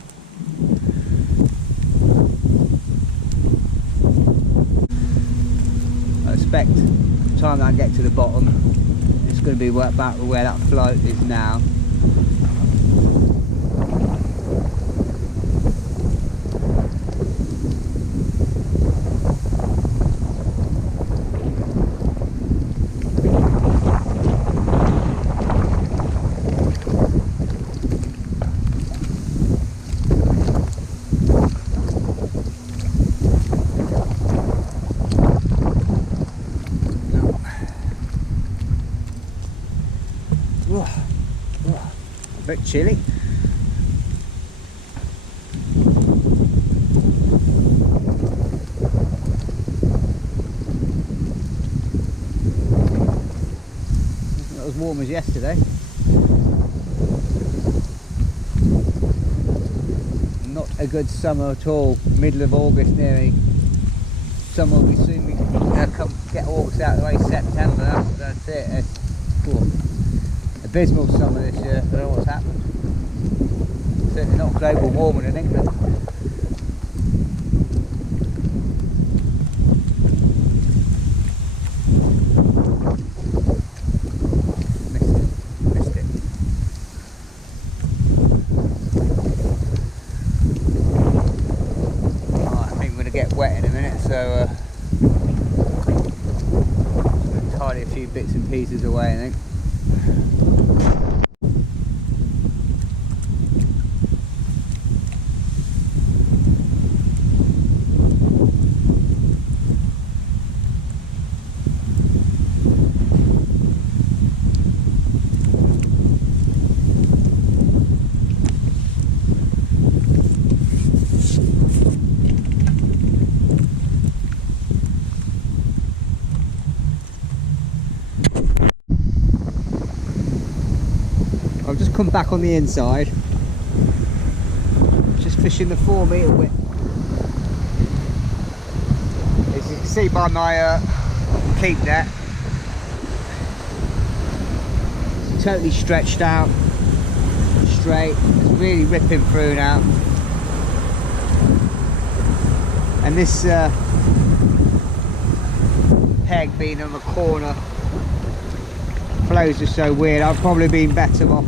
I expect by the time I get to the bottom, it's going to be about where that float is now. A bit chilly. Not as warm as yesterday. Not a good summer at all. Middle of August nearly. Summer will soon be come get August out of the way. September. That's it. It's abysmal summer this year. I don't know what's happened. Certainly not global warming in England. Missed it. Oh, I think we're going to get wet in a minute, so tidy a few bits and pieces away, I think. I've just come back on the inside, just fishing the 4 metre width. As you can see by my keep net, it's totally stretched out, straight, it's really ripping through now. And this peg being on the corner, flows are so weird. I've probably been better off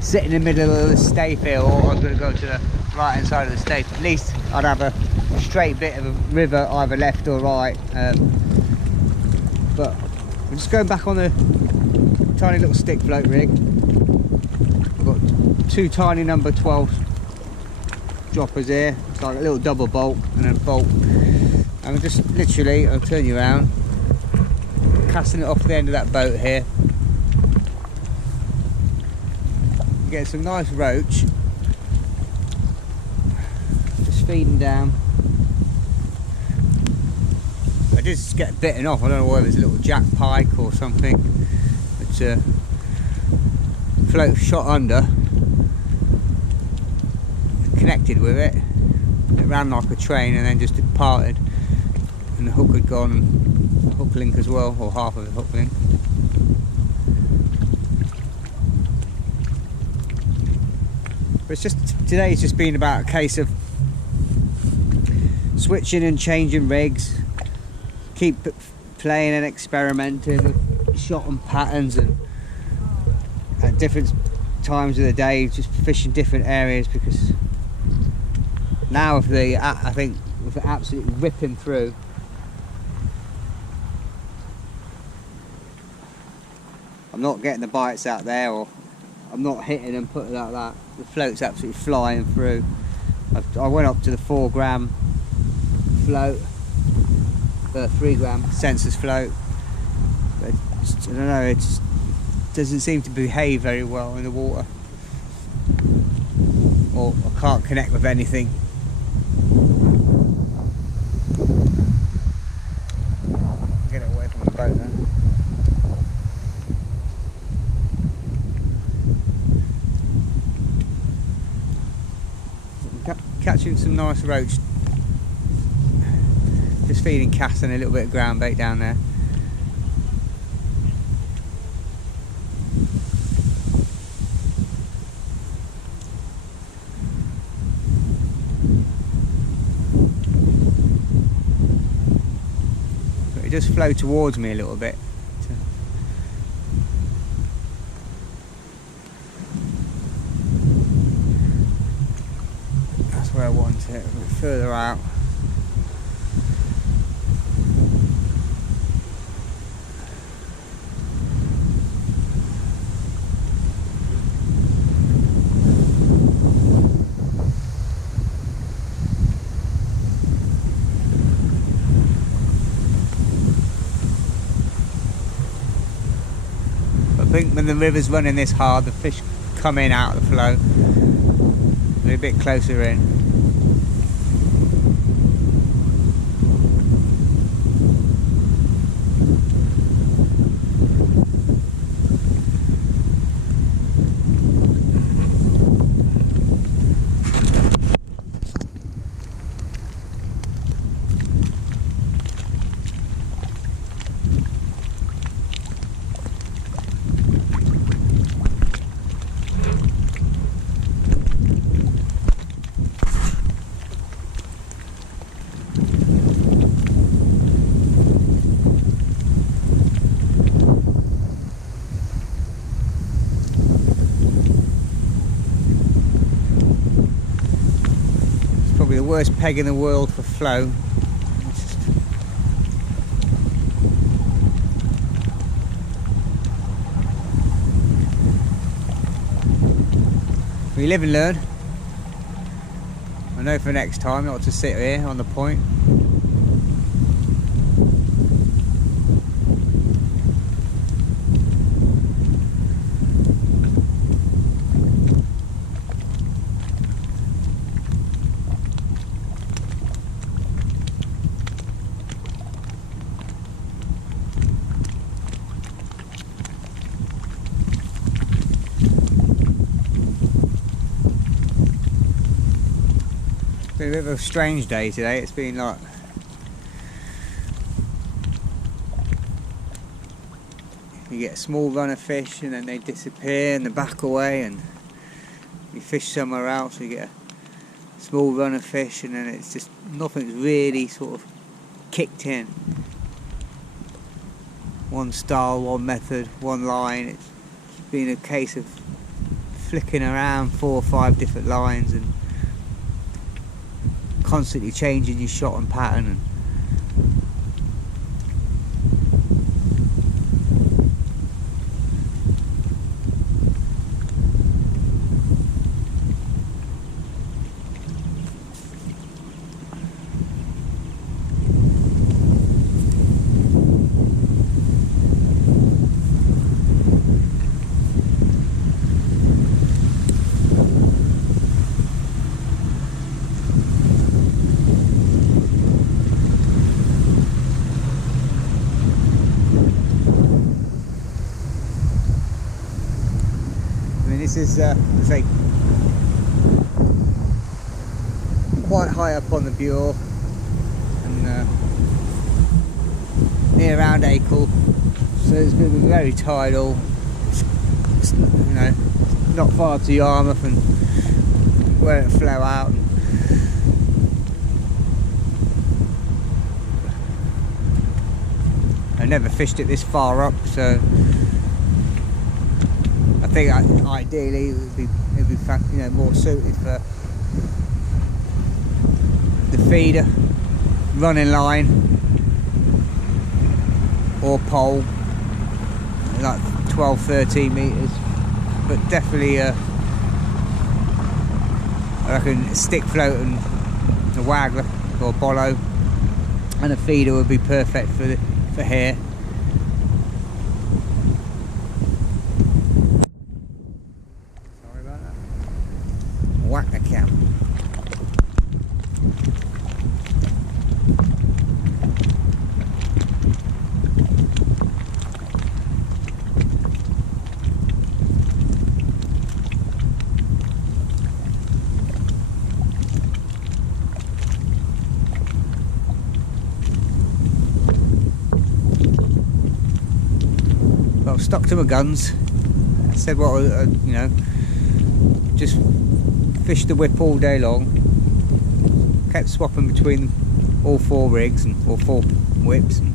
sitting in the middle of the stay field, or I was going to go to the right hand side of the stay. At least I'd have a straight bit of a river either left or right. But I'm just going back on the tiny little stick float rig. I've got 2 tiny number 12 droppers here. It's like a little double bolt and a bolt. I'm just literally, I'll turn you around, casting it off the end of that boat here. Get some nice roach. Just feeding down. I just get bitten off. I don't know whether it's a little jack pike or something. It's float shot under, connected with it. It ran like a train and then just departed. And the hook had gone, and the hook link as well, or half of the hook link. But it's just, today's just been about a case of switching and changing rigs, keep playing and experimenting with shot and patterns, and at different times of the day just fishing different areas, because now with the, I think with it absolutely ripping through, I'm not getting the bites out there, or I'm not hitting them, put it like that. The float's absolutely flying through. I went up to the 4 gram float, 3 gram census float, but I don't know, it just doesn't seem to behave very well in the water, or I can't connect with anything. Get away from the boat now. Catching some nice roach, just feeding cast and a little bit of ground bait down there. But it just flowed towards me a little bit. Where I want it, a bit further out. I think when the river's running this hard, the fish come in out of the flow. They're a bit closer in. Probably the worst peg in the world for flow. We live and learn. I know for next time not to sit here on the point. been a bit of a strange day today. It's been like you get a small run of fish and then they disappear and they back away, and you fish somewhere else, you get a small run of fish and then it's just nothing's really sort of kicked in. One style, one method, one line. It's been a case of flicking around 4 or 5 different lines and constantly changing your shot and pattern. And this is say quite high up on the Bure and near around Acle, so it's going to be very tidal. It's, you know, not far to Yarmouth and where it flow out. I never fished it this far up, so I think ideally it would be you know, more suited for the feeder, running line or pole, like 12-13 metres, but definitely I reckon a stick float and a waggler or a bollo and a feeder would be perfect for here. Whack the cam. Well, stuck to my guns. I said what you know, just fished the whip all day long, kept swapping between all 4 rigs and all 4 whips, and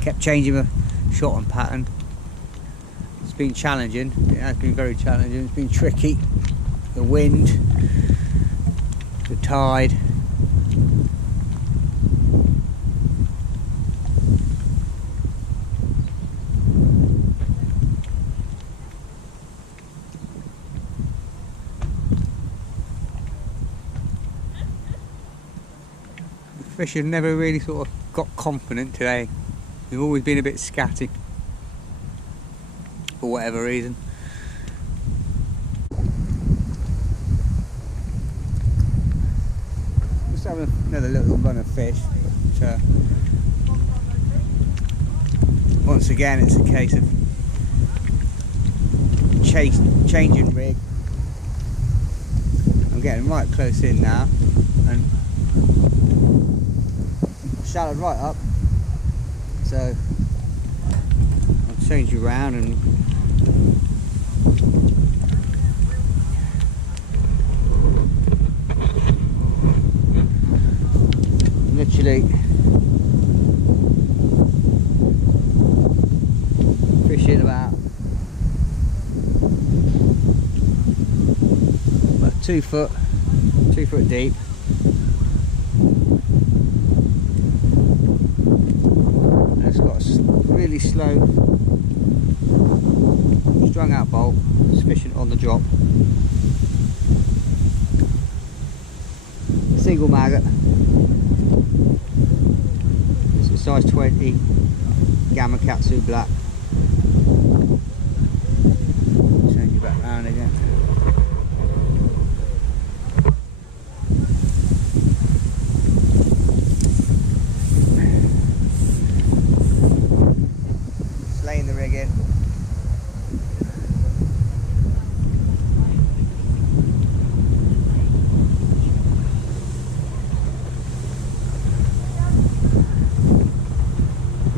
kept changing my shot and pattern. It's been challenging, it has been very challenging, it's been tricky. The wind, the tide, fish have never really sort of got confident today. We've always been a bit scatty for whatever reason. Just having another little run of fish, but once again it's a case of changing rig. I'm getting right close in now and shallowed right up, so I'll change you around and literally fishing about 2 foot deep. It's got a really slow strung out bolt, sufficient on the drop. Single maggot. It's a size 20 Gamma Katsu black. Change you back round again. Laying the rig in.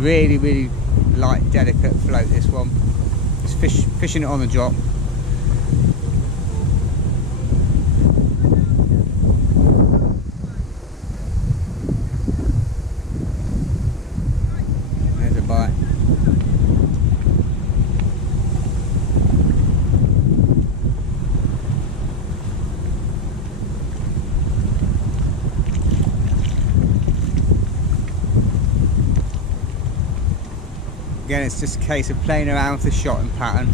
really light, delicate float, this one. Just fishing it on the drop. There's a bite. Again, it's just a case of playing around with the shotting pattern.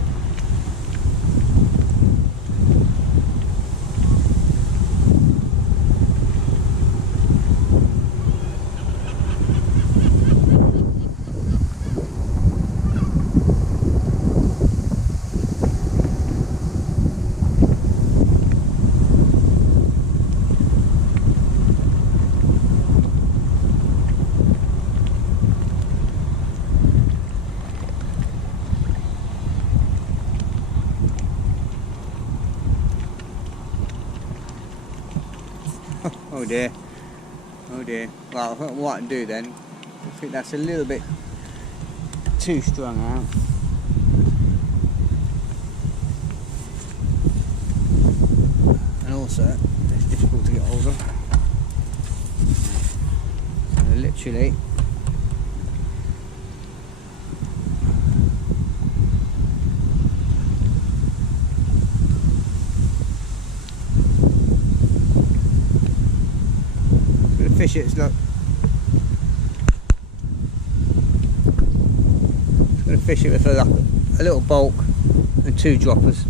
Oh dear, oh dear. Well, what I can do then, I think that's a little bit too strung out. And also, it's difficult to get hold of. So literally, fish it, look. Just going to fish it with a little bulk and 2 droppers.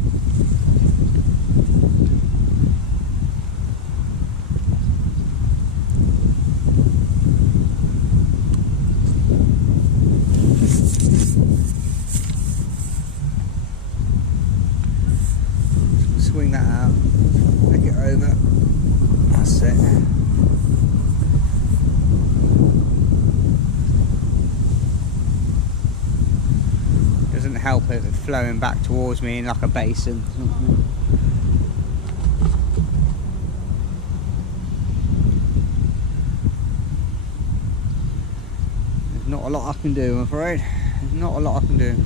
Swing that out, make it over. That's it. Doesn't help it with flowing back towards me in like a basin. There's not a lot I can do, I'm afraid. There's not a lot I can do.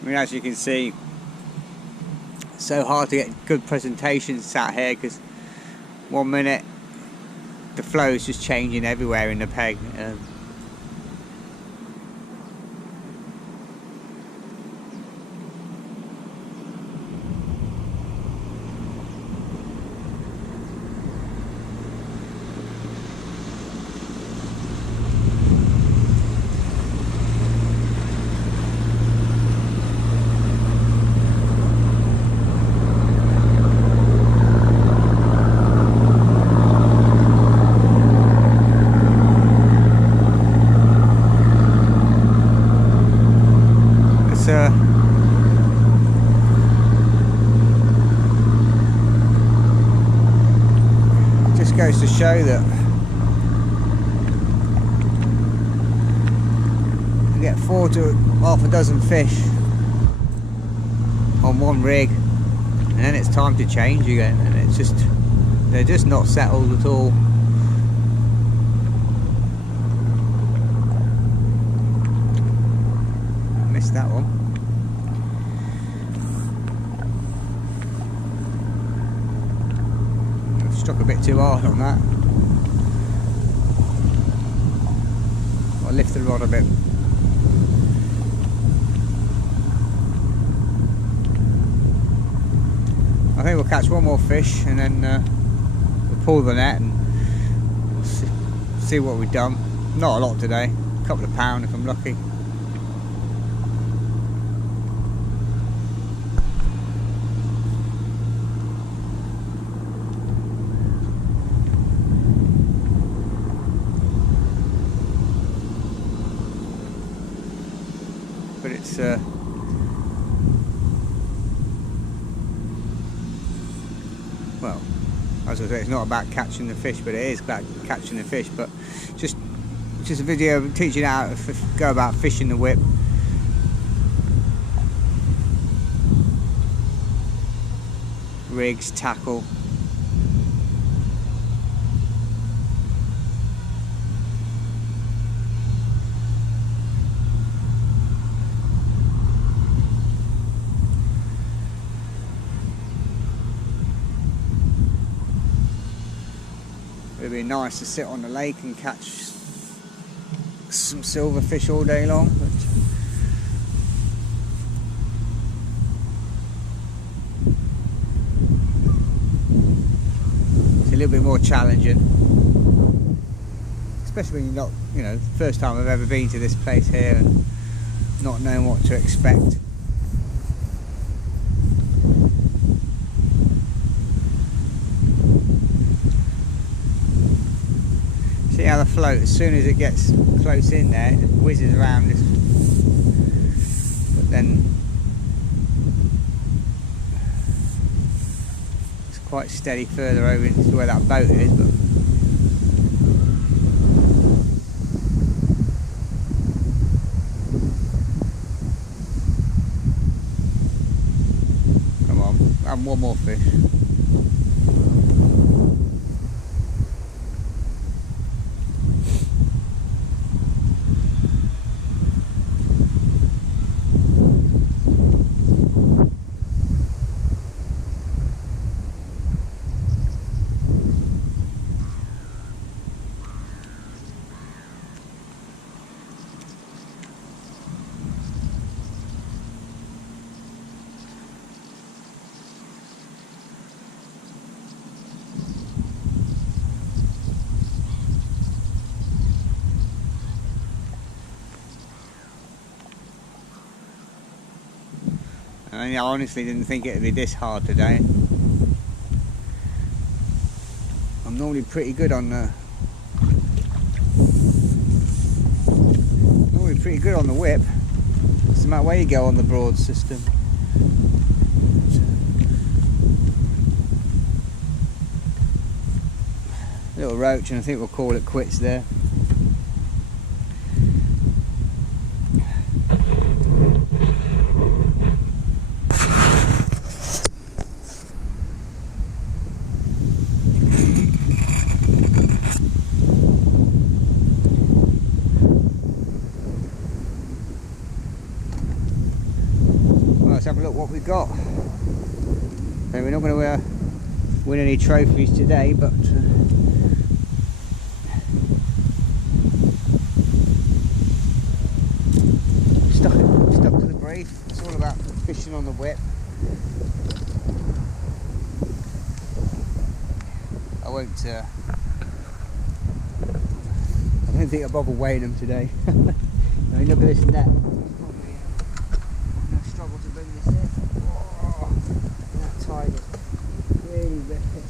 I mean, as you can see, it's so hard to get good presentations sat here because 1 minute the flow is just changing everywhere in the peg. Just goes to show that you get 4 to half a dozen fish on one rig, and then it's time to change again, and it's just, they're just not settled at all. I missed that one. Struck a bit too hard on that. I'll lift the rod a bit. I think we'll catch one more fish and then we'll pull the net and we'll see what we've done. Not a lot today, a couple of pound if I'm lucky. it's well, as I say, it's not about catching the fish, but it is about catching the fish. But just a video teaching how to go about fishing the whip. Rigs, tackle. It'd be nice to sit on the lake and catch some silverfish all day long, but it's a little bit more challenging, especially when you're not, you know, first time I've ever been to this place here and not knowing what to expect. See how the float, as soon as it gets close in there, it whizzes around this, but then it's quite steady further over into where that boat is. But come on, have one more fish. I honestly didn't think it would be this hard today. I'm normally pretty good on the whip. Doesn't matter where you go on the broad system. Little roach, and I think we'll call it quits there. Let's have a look what we've got. Okay, we're not going to win any trophies today, but stuck to the brief. It's all about fishing on the whip. I won't. I don't think I'll bother weighing them today. I mean, look at this net. Struggle to bring this in. Oh, that tide is really ripping.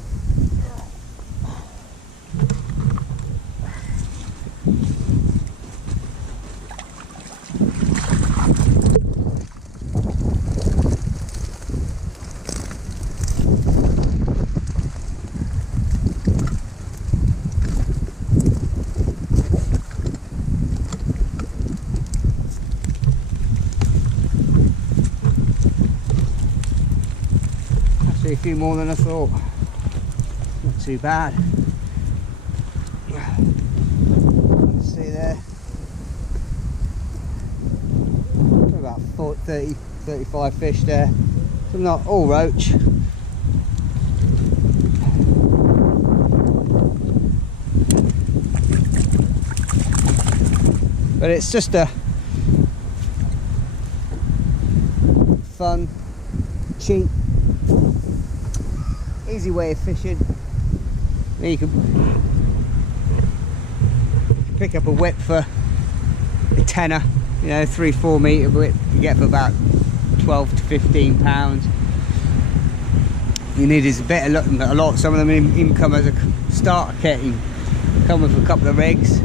A few more than I thought. Not too bad. See there, about 30, 35 fish there. Some not all roach. But it's just a fun, cheap, easy way of fishing. You can pick up a whip for a tenner, you know, 3-4 metre whip you get for about 12 to 15 pounds. You need is a bit of luck, a lot. Some of them even come as a starter kit. You come with a couple of rigs.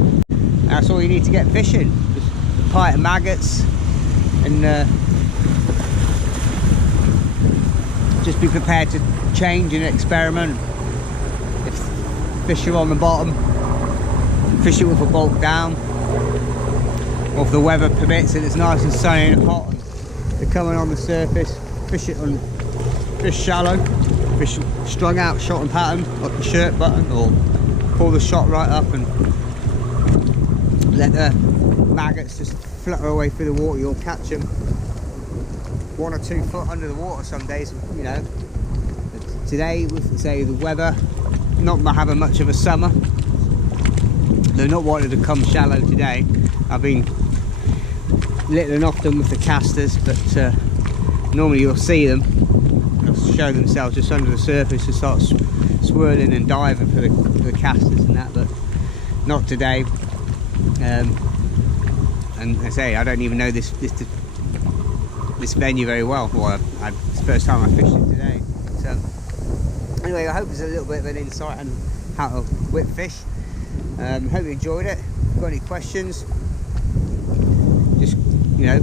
That's all you need to get fishing. Just a pint of maggots, and just be prepared to change and experiment. If fish are on the bottom, fish it with a bulk down, or if the weather permits and it's nice and sunny and hot and they're coming on the surface, fish it on fish shallow, fish strung out shot and pattern like a shirt button, or pull the shot right up and let the maggots just flutter away through the water. You'll catch them 1 or 2 foot under the water some days, you know. But today, with say the weather not having much of a summer, they're not wanting to come shallow today. I've been littering off them with the casters, but normally you'll see them, they'll show themselves just under the surface and start swirling and diving for the casters and that, but not today. And I say, I don't even know this venue very well. Well, it's the first time I fished it today. So anyway, I hope there's a little bit of an insight on how to whip fish. Hope you enjoyed it. If you've got any questions, just, you know,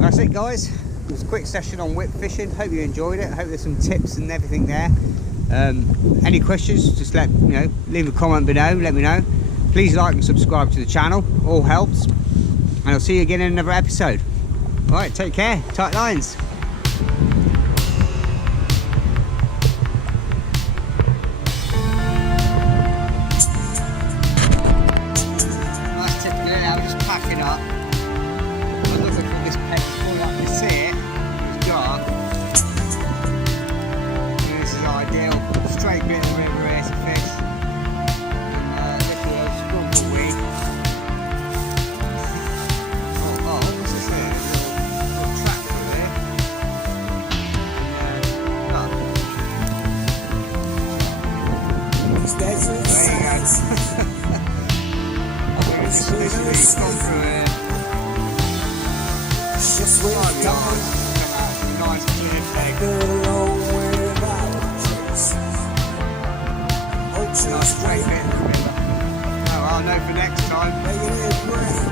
that's it, guys. It was a quick session on whip fishing. Hope you enjoyed it. I hope there's some tips and everything there. Any questions, just leave a comment below, let me know. Please like and subscribe to the channel, all helps, and I'll see you again in another episode. Alright, take care, tight lines. Nice tip there, I was just packing up. I'm looking for this pet before I can see it. It's dark. This is ideal. Straight bit of the river here to fish. And look at those scrubbed weed. Oh, what's this here? There's a little track through there. There you go. I think it's gone through here. Just with Slightly dawn, hard. Come out some nice clear thing. alone without tricks. Oh, Nice just straight bit of the river. Oh, I'll know for next time. making it rain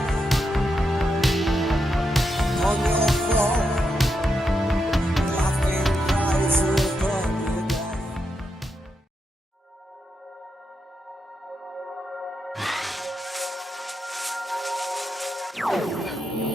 on your floor. Laughing eyes upon the day.